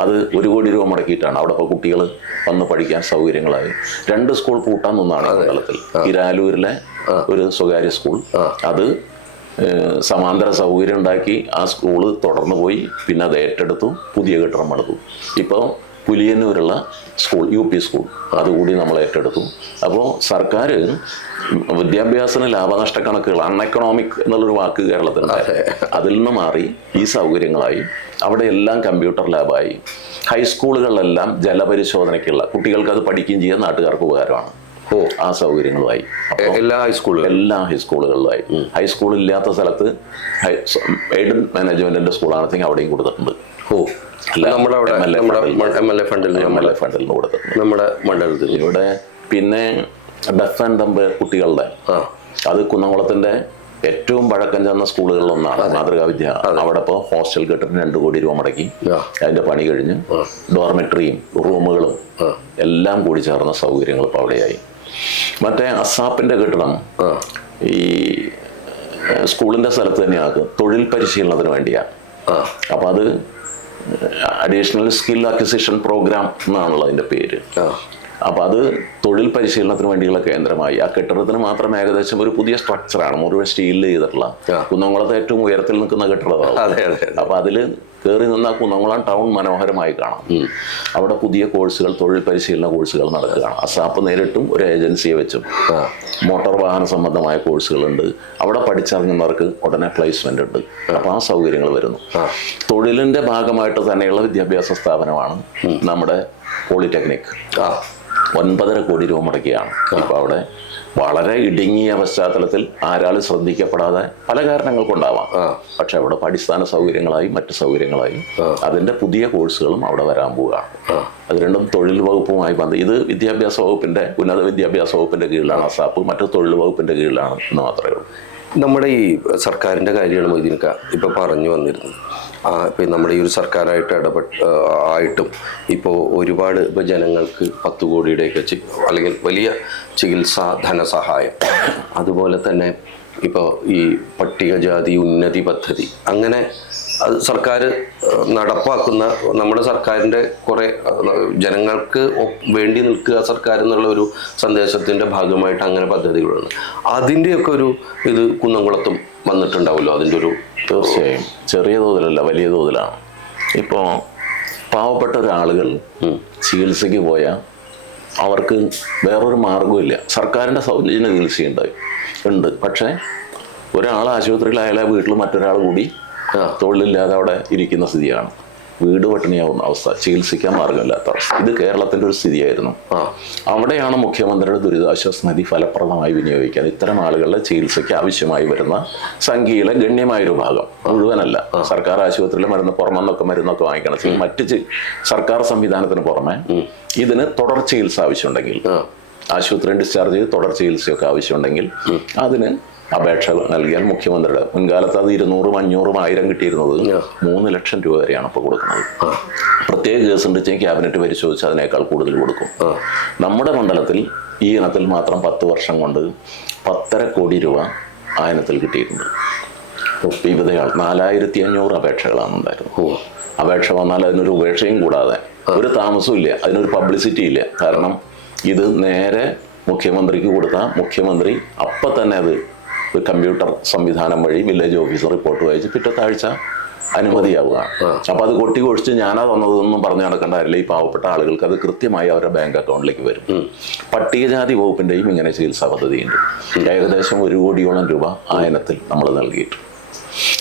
അത് 1 കോടി രൂപ മുടക്കിയിട്ടാണ്. അവിടെ ഇപ്പോൾ കുട്ടികൾ വന്ന് പഠിക്കാൻ സൗകര്യങ്ങളായി. 2 സ്കൂൾ പൂട്ടാൻ നിന്നാണ് കേരളത്തിൽ. ഇരാലൂരിലെ ഒരു സ്വകാര്യ സ്കൂൾ, അത് സമാന്തര സൗകര്യം ഉണ്ടാക്കി ആ സ്കൂള് തുടർന്നു പോയി. പിന്നെ അത് ഏറ്റെടുത്തു, പുതിയ കെട്ടിടം പണിതു. ഇപ്പോൾ പുലിയന്നൂരുള്ള സ്കൂൾ, UP സ്കൂൾ, അതുകൂടി നമ്മൾ ഏറ്റെടുത്തു. അപ്പോൾ സർക്കാർ വിദ്യാഭ്യാസത്തിന് ലാഭനഷ്ട കണക്കുകൾ, അൺഎക്കണോമിക് എന്നുള്ളൊരു വാക്ക് കേരളത്തിലുണ്ടായത്, അതിൽ നിന്ന് മാറി ഈ സൗകര്യങ്ങളായി. അവിടെ എല്ലാം കമ്പ്യൂട്ടർ ലാബായി. ഹൈസ്കൂളുകളിലെല്ലാം ജലപരിശോധനയ്ക്കുള്ള, കുട്ടികൾക്ക് അത് പഠിക്കുകയും ചെയ്യാൻ നാട്ടുകാർക്ക് ഉപകാരമാണ്. ആ സൗകര്യങ്ങളുമായി എല്ലാ ഹൈസ്കൂളുകളിലായി. ഹൈസ്കൂളില്ലാത്ത സ്ഥലത്ത് എയ്ഡഡ് മാനേജ്മെന്റിന്റെ സ്കൂളാണെങ്കിൽ അവിടെയും കൊടുത്തിട്ടുണ്ട്. MLA ഫണ്ടിൽ നിന്ന് കൊടുത്തിട്ടുണ്ട് നമ്മുടെ മണ്ഡലത്തിൽ. ഇവിടെ പിന്നെ ഡഫ് ആൻഡ് ഡംബ് കുട്ടികളുടെ, അത് കുന്നംകുളത്തിന്റെ ഏറ്റവും പഴക്കം ചെന്ന സ്കൂളുകളിലൊന്നാണ് മാതൃകാ വിദ്യ. അവിടെ ഇപ്പോൾ ഹോസ്റ്റൽ കെട്ടിടത്തിന് 2 കോടി രൂപ മുടക്കി. അതിന്റെ പണി കഴിഞ്ഞ് ഡോർമെട്രിയും റൂമുകളും എല്ലാം കൂടി ചേർന്ന സൗകര്യങ്ങൾ ഇപ്പോൾ അവിടെയായി. മറ്റേ അസാപ്പിന്റെ കെട്ടിടം ഈ സ്കൂളിന്റെ സ്ഥലത്ത് തന്നെയാകും, തൊഴിൽ പരിശീലനത്തിന് വേണ്ടിയാണ്. അപ്പൊ അത് അഡീഷണൽ സ്കിൽ അക്വിസിഷൻ പ്രോഗ്രാം എന്നാണല്ലോ അതിന്റെ പേര്. അപ്പൊ അത് തൊഴിൽ പരിശീലനത്തിന് വേണ്ടിയുള്ള കേന്ദ്രമായി. ആ കെട്ടിടത്തിന് മാത്രം ഏകദേശം ഒരു പുതിയ സ്ട്രക്ചറാണ്, മുഴുവൻ സ്റ്റീലിൽ ചെയ്തിട്ടുള്ള. കുന്നംകുളത്ത് ഏറ്റവും ഉയരത്തിൽ നിൽക്കുന്ന കെട്ടിടമാണ്. അപ്പൊ അതില് കയറി നിന്നാൽ കുന്നംകുളം ടൗൺ മനോഹരമായി കാണാം. അവിടെ പുതിയ കോഴ്സുകൾ, തൊഴിൽ പരിശീലന കോഴ്സുകൾ നടക്കുകയാണ്. അസാപ്പ് നേരിട്ടും ഒരു ഏജൻസിയെ വെച്ചും മോട്ടോർ വാഹന സംബന്ധമായ കോഴ്സുകളുണ്ട്. അവിടെ പഠിച്ചിറങ്ങുന്നവർക്ക് ഉടനെ പ്ലേസ്മെന്റ് ഉണ്ട്. അപ്പോൾ ആ സൗകര്യങ്ങൾ വരുന്നു. തൊഴിലിന്റെ ഭാഗമായിട്ട് തന്നെയുള്ള വിദ്യാഭ്യാസ സ്ഥാപനമാണ് നമ്മുടെ പോളിടെക്നിക്. 9.5 കോടി രൂപ മുടക്കിയാണ് ഇപ്പോൾ അവിടെ. വളരെ ഇടുങ്ങിയ പശ്ചാത്തലത്തിൽ ആരാളും ശ്രദ്ധിക്കപ്പെടാതെ പല കാരണങ്ങൾ കൊണ്ടാവാം. പക്ഷെ അവിടെ അടിസ്ഥാന സൗകര്യങ്ങളായി മറ്റു സൗകര്യങ്ങളായി അതിന്റെ പുതിയ കോഴ്സുകളും അവിടെ വരാൻ പോവുകയാണ്. അത് രണ്ടും തൊഴിൽ വകുപ്പുമായി ഇത് വിദ്യാഭ്യാസ വകുപ്പിന്റെ, ഉന്നത വിദ്യാഭ്യാസ വകുപ്പിന്റെ കീഴിലാണ് അസാപ്പ്, മറ്റു തൊഴിൽ വകുപ്പിന്റെ കീഴിലാണ് എന്ന് മാത്രമേ ഉള്ളൂ. നമ്മുടെ ഈ സർക്കാരിൻ്റെ കാര്യമാണ് മൊയ്തീൻക്ക ഇപ്പോൾ പറഞ്ഞു വന്നിരുന്നത്. ഇപ്പം നമ്മുടെ ഈ ഒരു സർക്കാരായിട്ട് ആയിട്ടും ഇപ്പോൾ ഒരുപാട് ഇപ്പോൾ ജനങ്ങൾക്ക് 10 കോടിയുടെയൊക്കെ അല്ലെങ്കിൽ വലിയ ചികിത്സാ ധനസഹായം, അതുപോലെ തന്നെ ഇപ്പോൾ ഈ പട്ടികജാതി ഉന്നതി പദ്ധതി, അങ്ങനെ അത് സർക്കാർ നടപ്പാക്കുന്ന, നമ്മുടെ സർക്കാരിൻ്റെ കുറേ ജനങ്ങൾക്ക് വേണ്ടി നിൽക്കുക സർക്കാർ എന്നുള്ള ഒരു സന്ദേശത്തിൻ്റെ ഭാഗമായിട്ട് അങ്ങനെ പദ്ധതികളുണ്ട്. അതിൻ്റെയൊക്കെ ഒരു ഇത് കുന്നംകുളത്തും വന്നിട്ടുണ്ടാവുമല്ലോ അതിൻ്റെ ഒരു? തീർച്ചയായും. ചെറിയ തോതിലല്ല, വലിയ തോതിലാണ്. ഇപ്പോൾ പാവപ്പെട്ട ഒരാളുകൾ ചികിത്സയ്ക്ക് പോയാൽ അവർക്ക് വേറൊരു മാർഗമില്ല. സർക്കാരിൻ്റെ സൗജന്യ ചികിത്സയുണ്ട്. പക്ഷേ ഒരാൾ ആശുപത്രിയിലായാലും വീട്ടിൽ മറ്റൊരാൾ കൂടി തൊഴിലില്ലാതെ അവിടെ ഇരിക്കുന്ന സ്ഥിതിയാണ്. വീട് പട്ടിണിയാവുന്ന അവസ്ഥ, ചികിത്സിക്കാൻ മാർഗമില്ലാത്ത അവസ്ഥ. ഇത് കേരളത്തിൻ്റെ ഒരു സ്ഥിതിയായിരുന്നു. അവിടെയാണ് മുഖ്യമന്ത്രിയുടെ ദുരിതാശ്വാസ നിധി ഫലപ്രദമായി വിനിയോഗിക്കാൻ ഇത്തരം ആളുകളുടെ ചികിത്സയ്ക്ക് ആവശ്യമായി വരുന്ന സംഖ്യയിലെ ഗണ്യമായൊരു ഭാഗം, മുഴുവനല്ല, സർക്കാർ ആശുപത്രിയിലെ മരുന്നൊക്കെ വാങ്ങിക്കണം. മറ്റ് സർക്കാർ സംവിധാനത്തിന് പുറമെ ഇതിന് തുടർ ചികിത്സ ആവശ്യമുണ്ടെങ്കിൽ, ആശുപത്രി ഡിസ്ചാർജ് ചെയ്ത് തുടർ ചികിത്സയൊക്കെ ആവശ്യമുണ്ടെങ്കിൽ അതിന് അപേക്ഷ നൽകിയാൽ മുഖ്യമന്ത്രിയുടെ മുൻകാലത്ത് അത് 200, 500, 1000 കിട്ടിയിരുന്നത് 3 ലക്ഷം രൂപ വരെയാണ് ഇപ്പോൾ കൊടുക്കുന്നത്. പ്രത്യേക കേസ് ഉണ്ട് വെച്ചാൽ ക്യാബിനറ്റ് പരിശോധിച്ച് അതിനേക്കാൾ കൂടുതൽ കൊടുക്കും. നമ്മുടെ മണ്ഡലത്തിൽ ഈ ഇനത്തിൽ മാത്രം 10 വർഷം കൊണ്ട് 10.5 കോടി രൂപ ആ ഇനത്തിൽ കിട്ടിയിട്ടുണ്ട്. വിവിധയാൾ 4500 അപേക്ഷകളാണ് ഉണ്ടായിരുന്നത്. അപേക്ഷ വന്നാൽ അതിനൊരു ഉപേക്ഷയും കൂടാതെ ഒരു താമസവും ഇല്ല, അതിനൊരു പബ്ലിസിറ്റി ഇല്ല. കാരണം ഇത് നേരെ മുഖ്യമന്ത്രിക്ക് കൊടുത്താൽ മുഖ്യമന്ത്രി അപ്പം തന്നെ അത് ഒരു കമ്പ്യൂട്ടർ സംവിധാനം വഴി വില്ലേജ് ഓഫീസർ റിപ്പോർട്ട് വായിച്ച് പിറ്റത്തെ ആഴ്ച അനുമതിയാവുകയാണ്. അപ്പം അത് കൊട്ടി കൊഴിച്ച് ഞാനാ തന്നതെന്നും പറഞ്ഞു നടക്കേണ്ട കാര്യമില്ല. ഈ പാവപ്പെട്ട ആളുകൾക്ക് അത് കൃത്യമായി അവരുടെ ബാങ്ക് അക്കൗണ്ടിലേക്ക് വരും. പട്ടികജാതി വകുപ്പിൻ്റെയും ഇങ്ങനെ ചികിത്സാ പദ്ധതിയുണ്ട്. ഏകദേശം 1 കോടിയോളം രൂപ ആ ഇനത്തിൽ നമ്മൾ നൽകിയിട്ടുണ്ട്.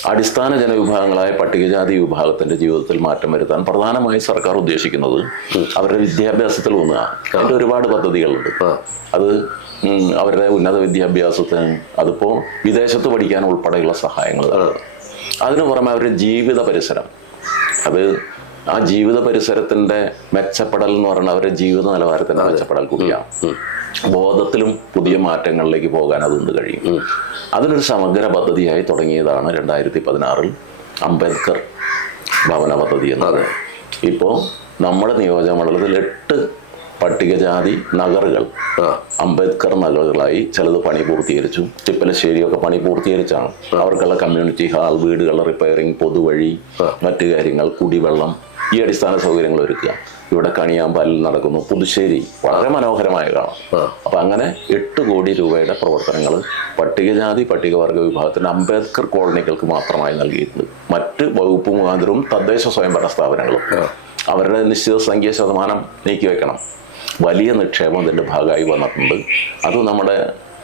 അടിസ്ഥാന ജനവിഭാഗങ്ങളായ പട്ടികജാതി വിഭാഗത്തിന്റെ ജീവിതത്തിൽ മാറ്റം വരുത്താൻ പ്രധാനമായി സർക്കാർ ഉദ്ദേശിക്കുന്നത് അവരുടെ വിദ്യാഭ്യാസത്തിൽ ഊന്നുക. അതിൻ്റെ ഒരുപാട് പദ്ധതികളുണ്ട്. അത് അവരുടെ ഉന്നത വിദ്യാഭ്യാസത്തിന്, അതിപ്പോൾ വിദേശത്ത് പഠിക്കാൻ ഉൾപ്പെടെയുള്ള സഹായങ്ങൾ. അതിനു പുറമെ അവരുടെ ജീവിത പരിസരം, അത് ആ ജീവിത പരിസരത്തിന്റെ മെച്ചപ്പെടൽ എന്ന് പറഞ്ഞാൽ അവരുടെ ജീവിത നിലവാരത്തിന്റെ മെച്ചപ്പെടൽ കൂടിയാണ്. ബോധത്തിലും പുതിയ മാറ്റങ്ങളിലേക്ക് പോകാൻ അതുകൊണ്ട് കഴിയും. അതിനൊരു സമഗ്ര പദ്ധതിയായി തുടങ്ങിയതാണ് 2016 അംബേദ്കർ ഭവന പദ്ധതി എന്നത്. ഇപ്പോൾ നമ്മുടെ നിയോജക മണ്ഡലത്തിൽ 8 പട്ടികജാതി നഗറുകൾ അംബേദ്കർ നഗറുകളായി ചിലത് പണി പൂർത്തീകരിച്ചു. തിപ്പലശ്ശേരിയൊക്കെ പണി പൂർത്തീകരിച്ചാണ്. അവർക്കുള്ള കമ്മ്യൂണിറ്റി ഹാൾ, വീടുകളുടെ റിപ്പയറിങ്, പൊതുവഴി, മറ്റു കാര്യങ്ങൾ, കുടിവെള്ളം, ഈ അടിസ്ഥാന സൗകര്യങ്ങൾ ഒരുക്കുക. ഇവിടെ കണിയാമ്പാലിൽ നടക്കുന്നു. പുതുശ്ശേരി വളരെ മനോഹരമായ കാണാം. അപ്പം അങ്ങനെ 8 കോടി രൂപയുടെ പ്രവർത്തനങ്ങൾ പട്ടികജാതി പട്ടികവർഗ വിഭാഗത്തിന് അംബേദ്കർ കോളനികൾക്ക് മാത്രമായി നൽകിയിട്ടുണ്ട്. മറ്റ് വകുപ്പ് മുഖാന്തരവും തദ്ദേശ സ്വയംഭരണ സ്ഥാപനങ്ങളും അവരുടെ നിശ്ചിത സംഖ്യ ശതമാനം നീക്കിവെക്കണം. വലിയ നിക്ഷേപം ഇതിൻ്റെ ഭാഗമായി വന്നിട്ടുണ്ട്. അത് നമ്മുടെ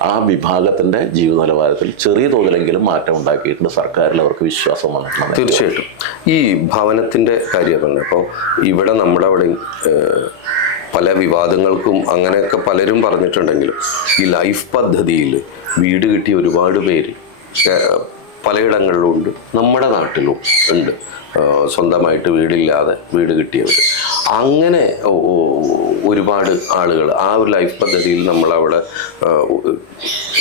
ആ വിഭാഗത്തിൻ്റെ ജീവിത നിലവാരത്തിൽ ചെറിയ തോതിലെങ്കിലും മാറ്റം ഉണ്ടാക്കിയിട്ടുണ്ട്. സർക്കാരിൽ അവർക്ക് വിശ്വാസം വന്നിട്ടുണ്ട്. തീർച്ചയായിട്ടും. ഈ ഭവനത്തിൻ്റെ കാര്യം പറഞ്ഞത്, അപ്പോൾ ഇവിടെ നമ്മുടെ അവിടെ പല വിവാദങ്ങൾക്കും അങ്ങനെയൊക്കെ പലരും പറഞ്ഞിട്ടുണ്ടെങ്കിലും ഈ ലൈഫ് പദ്ധതിയിൽ വീട് കിട്ടിയ ഒരുപാട് പേര് പലയിടങ്ങളിലും ഉണ്ട്, നമ്മുടെ നാട്ടിലും ഉണ്ട്. സ്വന്തമായിട്ട് വീടില്ലാതെ വീട് കിട്ടിയവർ, അങ്ങനെ ഒരുപാട് ആളുകൾ ആ ഒരു ലൈഫ് പദ്ധതിയിൽ നമ്മളവിടെ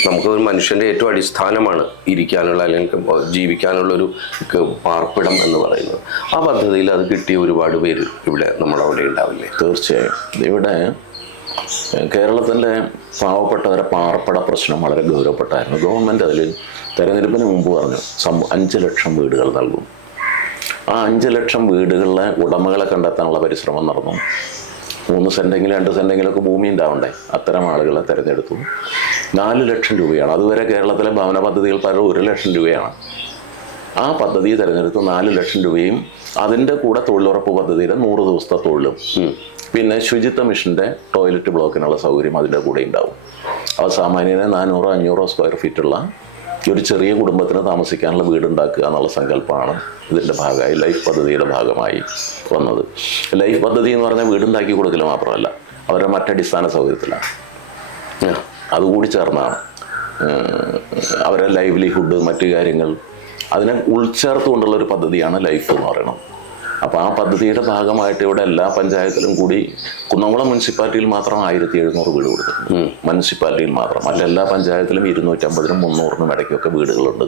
നമുക്കൊരു മനുഷ്യൻ്റെ ഏറ്റവും അടിസ്ഥാനമാണ് ഇരിക്കാനുള്ള അല്ലെങ്കിൽ ജീവിക്കാനുള്ളൊരു പാർപ്പിടം എന്ന് പറയുന്നത്. ആ പദ്ധതിയിൽ അത് കിട്ടിയ ഒരുപാട് പേര് ഇവിടെ നമ്മളവിടെ ഉണ്ടാവില്ലേ? തീർച്ചയായും. ഇവിടെ കേരളത്തിൻ്റെ പാവപ്പെട്ടവരെ പാർപ്പിട പ്രശ്നം വളരെ ഗൗരവപ്പെട്ടായിരുന്നു. ഗവൺമെൻറ് അതിൽ തെരഞ്ഞെടുപ്പിന് മുമ്പ് പറഞ്ഞു 5 ലക്ഷം വീടുകൾ നൽകും. ആ 5 ലക്ഷം വീടുകളിലെ ഉടമകളെ കണ്ടെത്താനുള്ള പരിശ്രമം നടന്നു. 3 സെൻറ്റെങ്കിലും 2 സെൻറ്റെങ്കിലൊക്കെ ഭൂമി ഉണ്ടാവണ്ടേ? അത്തരം ആളുകളെ തിരഞ്ഞെടുത്തു. 4 ലക്ഷം രൂപയാണ്. അതുവരെ കേരളത്തിലെ ഭവന പദ്ധതികൾ പലരും 1 ലക്ഷം രൂപയാണ്. ആ പദ്ധതി തിരഞ്ഞെടുത്ത് 4 ലക്ഷം രൂപയും അതിൻ്റെ കൂടെ തൊഴിലുറപ്പ് പദ്ധതിയുടെ 100 ദിവസത്തെ തൊഴിലും പിന്നെ ശുചിത്വ മിഷൻ്റെ ടോയ്ലറ്റ് ബ്ലോക്കിനുള്ള സൗകര്യം അതിൻ്റെ കൂടെ ഉണ്ടാവും. അത് സാമാന്യനെ 400-500 സ്ക്വയർ ഫീറ്റുള്ള ഒരു ചെറിയ കുടുംബത്തിന് താമസിക്കാനുള്ള വീടുണ്ടാക്കുക എന്നുള്ള സങ്കല്പമാണ് ഇതിൻ്റെ ഭാഗമായി ലൈഫ് പദ്ധതിയുടെ ഭാഗമായി വന്നത്. ലൈഫ് പദ്ധതി എന്ന് പറഞ്ഞാൽ വീടുണ്ടാക്കി കൊടുക്കൽ മാത്രമല്ല, അവരുടെ മറ്റടിസ്ഥാന സൗകര്യത്തിലാണ്. അതുകൂടി ചേർന്നാണ് അവരുടെ ലൈവ്ലിഹുഡ്, മറ്റു കാര്യങ്ങൾ അതിനെ ഉൾച്ചേർത്തുകൊണ്ടുള്ള ഒരു പദ്ധതിയാണ് ലൈഫ് എന്ന് പറയുന്നത്. അപ്പോൾ ആ പദ്ധതിയുടെ ഭാഗമായിട്ട് ഇവിടെ എല്ലാ പഞ്ചായത്തിലും കൂടി കുന്നംകുളം മുനിസിപ്പാലിറ്റിയിൽ മാത്രം 1700 വീട് കൊടുത്തിട്ടുണ്ട്. മുനിസിപ്പാലിറ്റിയിൽ മാത്രം. മറ്റെല്ലാ പഞ്ചായത്തിലും 250-നും 300-നും ഇടയ്ക്കൊക്കെ വീടുകളുണ്ട്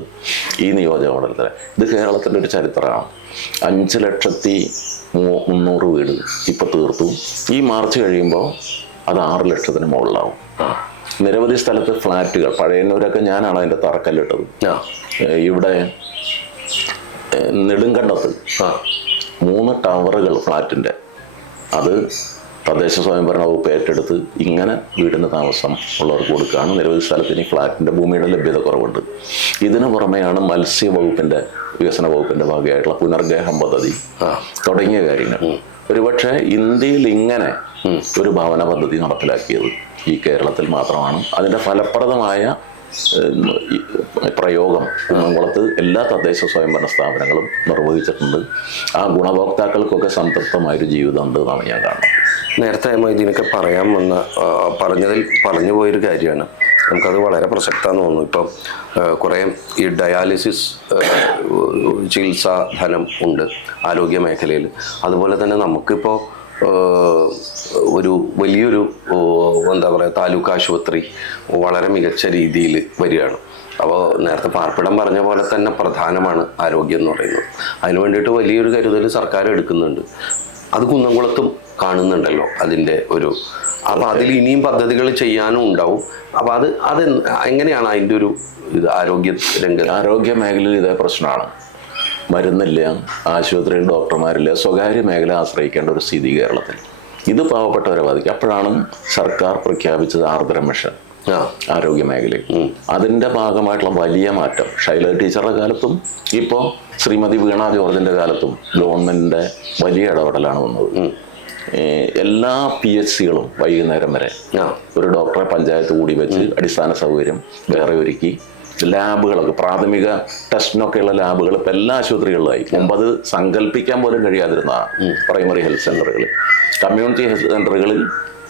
ഈ നിയോജക മണ്ഡലത്തിൽ. ഇത് കേരളത്തിൻ്റെ ഒരു ചരിത്രമാണ്. 5,300,000 വീട് ഇപ്പോൾ തീർത്തു. ഈ മാർച്ച് കഴിയുമ്പോൾ അത് 6 ലക്ഷത്തിന് മുകളിലാവും. നിരവധി സ്ഥലത്ത് ഫ്ലാറ്റുകൾ, പഴയന്നൂരൊക്കെ ഞാനാണ് അതിൻ്റെ തറക്കല്ലിട്ടത്. ഇവിടെ നെടുങ്കണ്ടത്ത് 3 ടവറുകൾ ഫ്ലാറ്റിൻ്റെ, അത് തദ്ദേശ സ്വയംഭരണ വകുപ്പ് ഏറ്റെടുത്ത് ഇങ്ങനെ വീടിന് താമസം ഉള്ളവർക്ക് കൊടുക്കുകയാണ്. നിരവധി സ്ഥലത്ത് ഇനി ഫ്ലാറ്റിൻ്റെ ഭൂമിയുടെ ലഭ്യത കുറവുണ്ട്. ഇതിനു പുറമെയാണ് മത്സ്യ വകുപ്പിൻ്റെ, വികസന വകുപ്പിൻ്റെ ഭാഗമായിട്ടുള്ള പുനർഗേഹം പദ്ധതി തുടങ്ങിയ കാര്യങ്ങൾ. ഒരുപക്ഷെ ഇന്ത്യയിൽ ഇങ്ങനെ ഒരു ഭവന പദ്ധതി നടപ്പിലാക്കിയത് ഈ കേരളത്തിൽ മാത്രമാണ്. അതിൻ്റെ ഫലപ്രദമായ പ്രയോഗം കുന്നംകുളത്ത് എല്ലാ തദ്ദേശ സ്വയംഭരണ സ്ഥാപനങ്ങളും നിർവഹിച്ചിട്ടുണ്ട്. ആ ഗുണഭോക്താക്കൾക്കൊക്കെ സംതൃപ്തമായൊരു ജീവിതം ഉണ്ട് എന്നാണ് ഞാൻ കാണുന്നത്. നേരത്തെ ഇതിനൊക്കെ പറഞ്ഞതിൽ പറഞ്ഞു പോയൊരു കാര്യമാണ്, നമുക്കത് വളരെ പ്രസക്തമാണെന്ന് തോന്നുന്നു. ഇപ്പം കുറേ ഈ ഡയാലിസിസ് ചികിത്സാ ധനം ഉണ്ട് ആരോഗ്യ മേഖലയിൽ. അതുപോലെ തന്നെ നമുക്കിപ്പോൾ ഒരു വലിയൊരു എന്താ പറയുക താലൂക്ക് ആശുപത്രി വളരെ മികച്ച രീതിയിൽ വരികയാണ്. അപ്പോൾ നേരത്തെ പാർപ്പിടം പറഞ്ഞ പോലെ തന്നെ പ്രധാനമാണ് ആരോഗ്യം എന്ന് പറയുന്നത്. അതിന് വേണ്ടിയിട്ട് വലിയൊരു കരുതൽ സർക്കാർ എടുക്കുന്നുണ്ട്. അത് കുന്നംകുളത്തും കാണുന്നുണ്ടല്ലോ അതിൻ്റെ ഒരു. അപ്പോൾ അതിൽ ഇനിയും പദ്ധതികൾ ചെയ്യാനും ഉണ്ടാവും. അപ്പോൾ അത് എങ്ങനെയാണ് അതിൻ്റെ ഒരു ഇത് ആരോഗ്യ രംഗം? ആരോഗ്യ മേഖലയിൽ ഇതേ പ്രശ്നമാണ്. മരുന്നില്ല, ആശുപത്രിയിൽ ഡോക്ടർമാരില്ല, സ്വകാര്യ മേഖല ആശ്രയിക്കേണ്ട ഒരു സ്ഥിതി കേരളത്തിൽ. ഇത് പാവപ്പെട്ടവരെ ബാധിക്കും. അപ്പോഴാണ് സർക്കാർ പ്രഖ്യാപിച്ചത് ആർദ്ര മിഷൻ ആരോഗ്യ മേഖലയിൽ. അതിൻ്റെ ഭാഗമായിട്ടുള്ള വലിയ മാറ്റം ഷൈല ടീച്ചറുടെ കാലത്തും ഇപ്പോൾ ശ്രീമതി വീണ ജോർജിൻ്റെ കാലത്തും ഗവൺമെൻറ്റിൻ്റെ വലിയ ഇടപെടലാണ് വന്നത്. എല്ലാ PHCകളും വൈകുന്നേരം വരെ ഒരു ഡോക്ടറെ പഞ്ചായത്ത് കൂടി വെച്ച് അടിസ്ഥാന സൗകര്യം വേറെ ഒരുക്കി, ലാബുകളൊക്കെ പ്രാഥമിക ടെസ്റ്റിനൊക്കെയുള്ള ലാബുകൾ ഇപ്പം എല്ലാ ആശുപത്രികളിലായി. മുമ്പ് അത് സങ്കല്പിക്കാൻ പോലും കഴിയാതിരുന്നതാണ്. പ്രൈമറി ഹെൽത്ത് സെൻ്ററുകൾ, കമ്മ്യൂണിറ്റി ഹെൽത്ത് സെൻ്ററുകളിൽ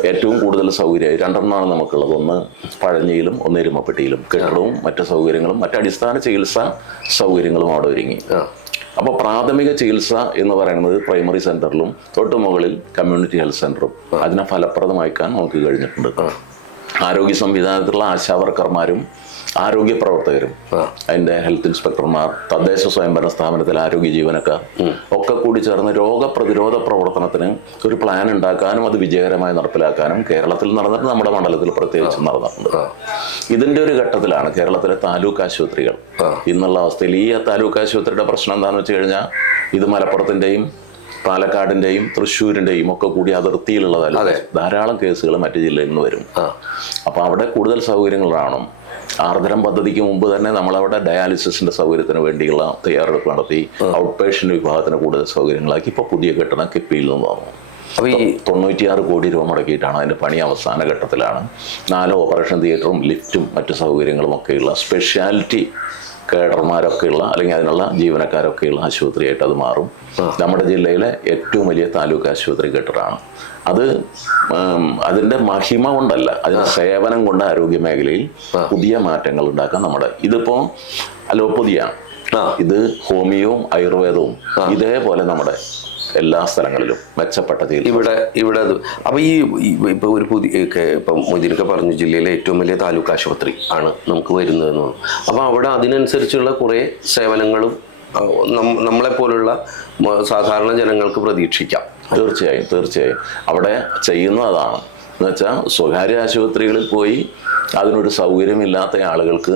ഏറ്റവും കൂടുതൽ സൗകര്യമായി 2 നമുക്കുള്ളത്. ഒന്ന് പഴഞ്ഞിയിലും ഒന്ന് എരുമപ്പെട്ടിയിലും. കെട്ടിടവും മറ്റു സൗകര്യങ്ങളും മറ്റ് അടിസ്ഥാന ചികിത്സാ സൗകര്യങ്ങളും അവിടെ ഒരുങ്ങി. അപ്പോൾ പ്രാഥമിക ചികിത്സ എന്ന് പറയുന്നത് പ്രൈമറി സെൻ്ററിലും തൊട്ട് മുകളിൽ കമ്മ്യൂണിറ്റി ഹെൽത്ത് സെൻ്ററും അതിനെ ഫലപ്രദമാക്കാൻ നമുക്ക് കഴിഞ്ഞിട്ടുണ്ട്. ആരോഗ്യ സംവിധാനത്തിലുള്ള ആശാവർക്കർമാരും ആരോഗ്യ പ്രവർത്തകരും, അതിൻ്റെ ഹെൽത്ത് ഇൻസ്പെക്ടർമാർ, തദ്ദേശ സ്വയംഭരണ സ്ഥാപനത്തിലെ ആരോഗ്യ ജീവനക്കാർ ഒക്കെ കൂടി ചേർന്ന് രോഗപ്രതിരോധ പ്രവർത്തനത്തിന് ഒരു പ്ലാൻ ഉണ്ടാക്കാനും അത് വിജയകരമായി നടപ്പിലാക്കാനും കേരളത്തിൽ നടന്നിട്ട് നമ്മുടെ മണ്ഡലത്തിൽ പ്രത്യേകിച്ച് നടന്നിട്ടുണ്ട്. ഇതിൻ്റെ ഒരു ഘട്ടത്തിലാണ് കേരളത്തിലെ താലൂക്ക് ആശുപത്രികൾ ഇന്നുള്ള അവസ്ഥയിൽ. ഈ താലൂക്ക് ആശുപത്രിയുടെ പ്രശ്നം എന്താണെന്ന് വെച്ച് കഴിഞ്ഞാൽ ഇത് മലപ്പുറത്തിൻ്റെയും പാലക്കാടിൻ്റെയും തൃശ്ശൂരിൻ്റെയും ഒക്കെ കൂടി അതിർത്തിയിലുള്ളതല്ല. ധാരാളം കേസുകൾ മറ്റു ജില്ലയിൽ നിന്ന് വരും. അപ്പോൾ അവിടെ കൂടുതൽ സൗകര്യങ്ങൾ കാണും. ആർദ്രം പദ്ധതിക്ക് മുമ്പ് തന്നെ നമ്മളവിടെ ഡയാലിസിസിന്റെ സൗകര്യത്തിന് വേണ്ടിയുള്ള തയ്യാറെടുപ്പ് നടത്തി ഔട്ട് പേഷ്യന്റ് വിഭാഗത്തിന് കൂടുതൽ സൗകര്യങ്ങളാക്കി. ഇപ്പോൾ പുതിയ കെട്ടിടം കിഫ്ബിയിൽ നിന്ന് വന്നു. അപ്പോൾ ഈ 96 കോടി രൂപ മുടക്കിയിട്ടാണ് അതിൻ്റെ പണി അവസാന ഘട്ടത്തിലാണ്. 4 ഓപ്പറേഷൻ തിയേറ്ററും ലിഫ്റ്റും മറ്റു സൗകര്യങ്ങളും ഒക്കെയുള്ള സ്പെഷ്യാലിറ്റി കേഡർമാരൊക്കെയുള്ള അല്ലെങ്കിൽ അതിനുള്ള ജീവനക്കാരൊക്കെയുള്ള ആശുപത്രിയായിട്ട് അത് മാറും. നമ്മുടെ ജില്ലയിലെ ഏറ്റവും വലിയ താലൂക്ക് ആശുപത്രി കെട്ടിടമാണ് അത്. അതിൻ്റെ മഹിമ കൊണ്ടല്ല, അതിൻ്റെ സേവനം കൊണ്ട് ആരോഗ്യ മേഖലയിൽ പുതിയ മാറ്റങ്ങൾ ഉണ്ടാക്കാൻ ഇതിപ്പോൾ അലോപ്പതിയാണ്. ഇത് ഹോമിയോവും ആയുർവേദവും ഇതേപോലെ നമ്മുടെ എല്ലാ സ്ഥലങ്ങളിലും മെച്ചപ്പെട്ട ചികിത്സ ഇവിടെ അപ്പോൾ ഇപ്പോൾ ഒരു പുതിയ ഇപ്പം മൊയ്തീനൊക്കെ പറഞ്ഞു ജില്ലയിലെ ഏറ്റവും വലിയ താലൂക്ക് ആശുപത്രി ആണ് നമുക്ക് വരുന്നതെന്ന് പറഞ്ഞു. അപ്പോൾ അവിടെ അതിനനുസരിച്ചുള്ള കുറേ സേവനങ്ങളും നമ്മളെപ്പോലുള്ള സാധാരണ ജനങ്ങൾക്ക് പ്രതീക്ഷിക്കാം. തീർച്ചയായും അവിടെ ചെയ്യുന്നത് അതാണ്. എന്നുവെച്ചാൽ സ്വകാര്യ ആശുപത്രികളിൽ പോയി അതിനൊരു സൗകര്യമില്ലാത്ത ആളുകൾക്ക്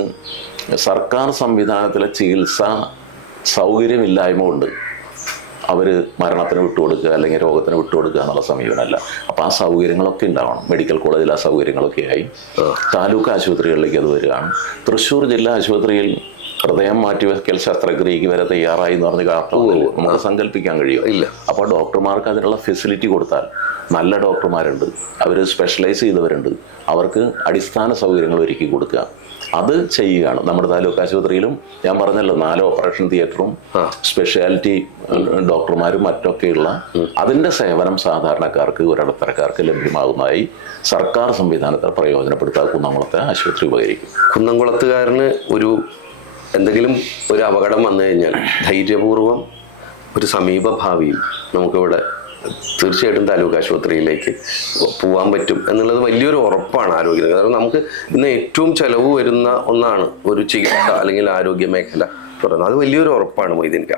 സർക്കാർ സംവിധാനത്തിലെ ചികിത്സാ സൗകര്യമില്ലായ്മ കൊണ്ട് അവർ മരണത്തിന് വിട്ടുകൊടുക്കുക അല്ലെങ്കിൽ രോഗത്തിന് വിട്ടുകൊടുക്കുക എന്നുള്ള സമീപനമല്ല. അപ്പോൾ ആ സൗകര്യങ്ങളൊക്കെ ഉണ്ടാവണം. മെഡിക്കൽ കോളേജിൽ ആ സൗകര്യങ്ങളൊക്കെ ആയി താലൂക്ക് ആശുപത്രികളിലേക്ക് അത് വരികയാണ്. തൃശ്ശൂർ ജില്ലാ ആശുപത്രിയിൽ ഹൃദയം മാറ്റിവെക്കൽ ശസ്ത്രക്രിയക്ക് വരെ തയ്യാറായി എന്ന് പറഞ്ഞ് കാർട്ടൂണിൽ നമുക്ക് സങ്കല്പിക്കാൻ കഴിയും. ഇല്ല. അപ്പോൾ ഡോക്ടർമാർക്ക് അതിനുള്ള ഫെസിലിറ്റി കൊടുത്താൽ, നല്ല ഡോക്ടർമാരുണ്ട്, അവർ സ്പെഷ്യലൈസ് ചെയ്തവരുണ്ട്, അവർക്ക് അടിസ്ഥാന സൗകര്യങ്ങൾ ഒരുക്കി കൊടുക്കുക, അത് ചെയ്യുകയാണ്. നമ്മുടെ താലൂക്ക് ആശുപത്രിയിലും ഞാൻ പറഞ്ഞല്ലോ 4 ഓപ്പറേഷൻ തിയേറ്ററും സ്പെഷ്യാലിറ്റി ഡോക്ടർമാരും മറ്റൊക്കെയുള്ള അതിൻ്റെ സേവനം സാധാരണക്കാർക്ക്, ഒരിടത്തരക്കാർക്ക് ലഭ്യമാകുന്നതായി സർക്കാർ സംവിധാനത്തെ പ്രയോജനപ്പെടുത്താൻ കുന്നംകുളത്തെ ആശുപത്രി ഉപകരിക്കും. കുന്നംകുളത്തുകാരന് എന്തെങ്കിലും ഒരു അപകടം വന്നു കഴിഞ്ഞാൽ ധൈര്യപൂർവ്വം ഒരു സമീപ ഭാവിയിൽ നമുക്കിവിടെ തീർച്ചയായിട്ടും താലൂക്ക് ആശുപത്രിയിലേക്ക് പോകാൻ പറ്റും എന്നുള്ളത് വലിയൊരു ഉറപ്പാണ് ആരോഗ്യത്തിന്. കാരണം നമുക്ക് ഇന്ന് ഏറ്റവും ചെലവ് വരുന്ന ഒന്നാണ് ഒരു ചികിത്സ അല്ലെങ്കിൽ ആരോഗ്യ മേഖല പറയുന്നത്. അത് വലിയൊരു ഉറപ്പാണ് മൊയ്തീൻക.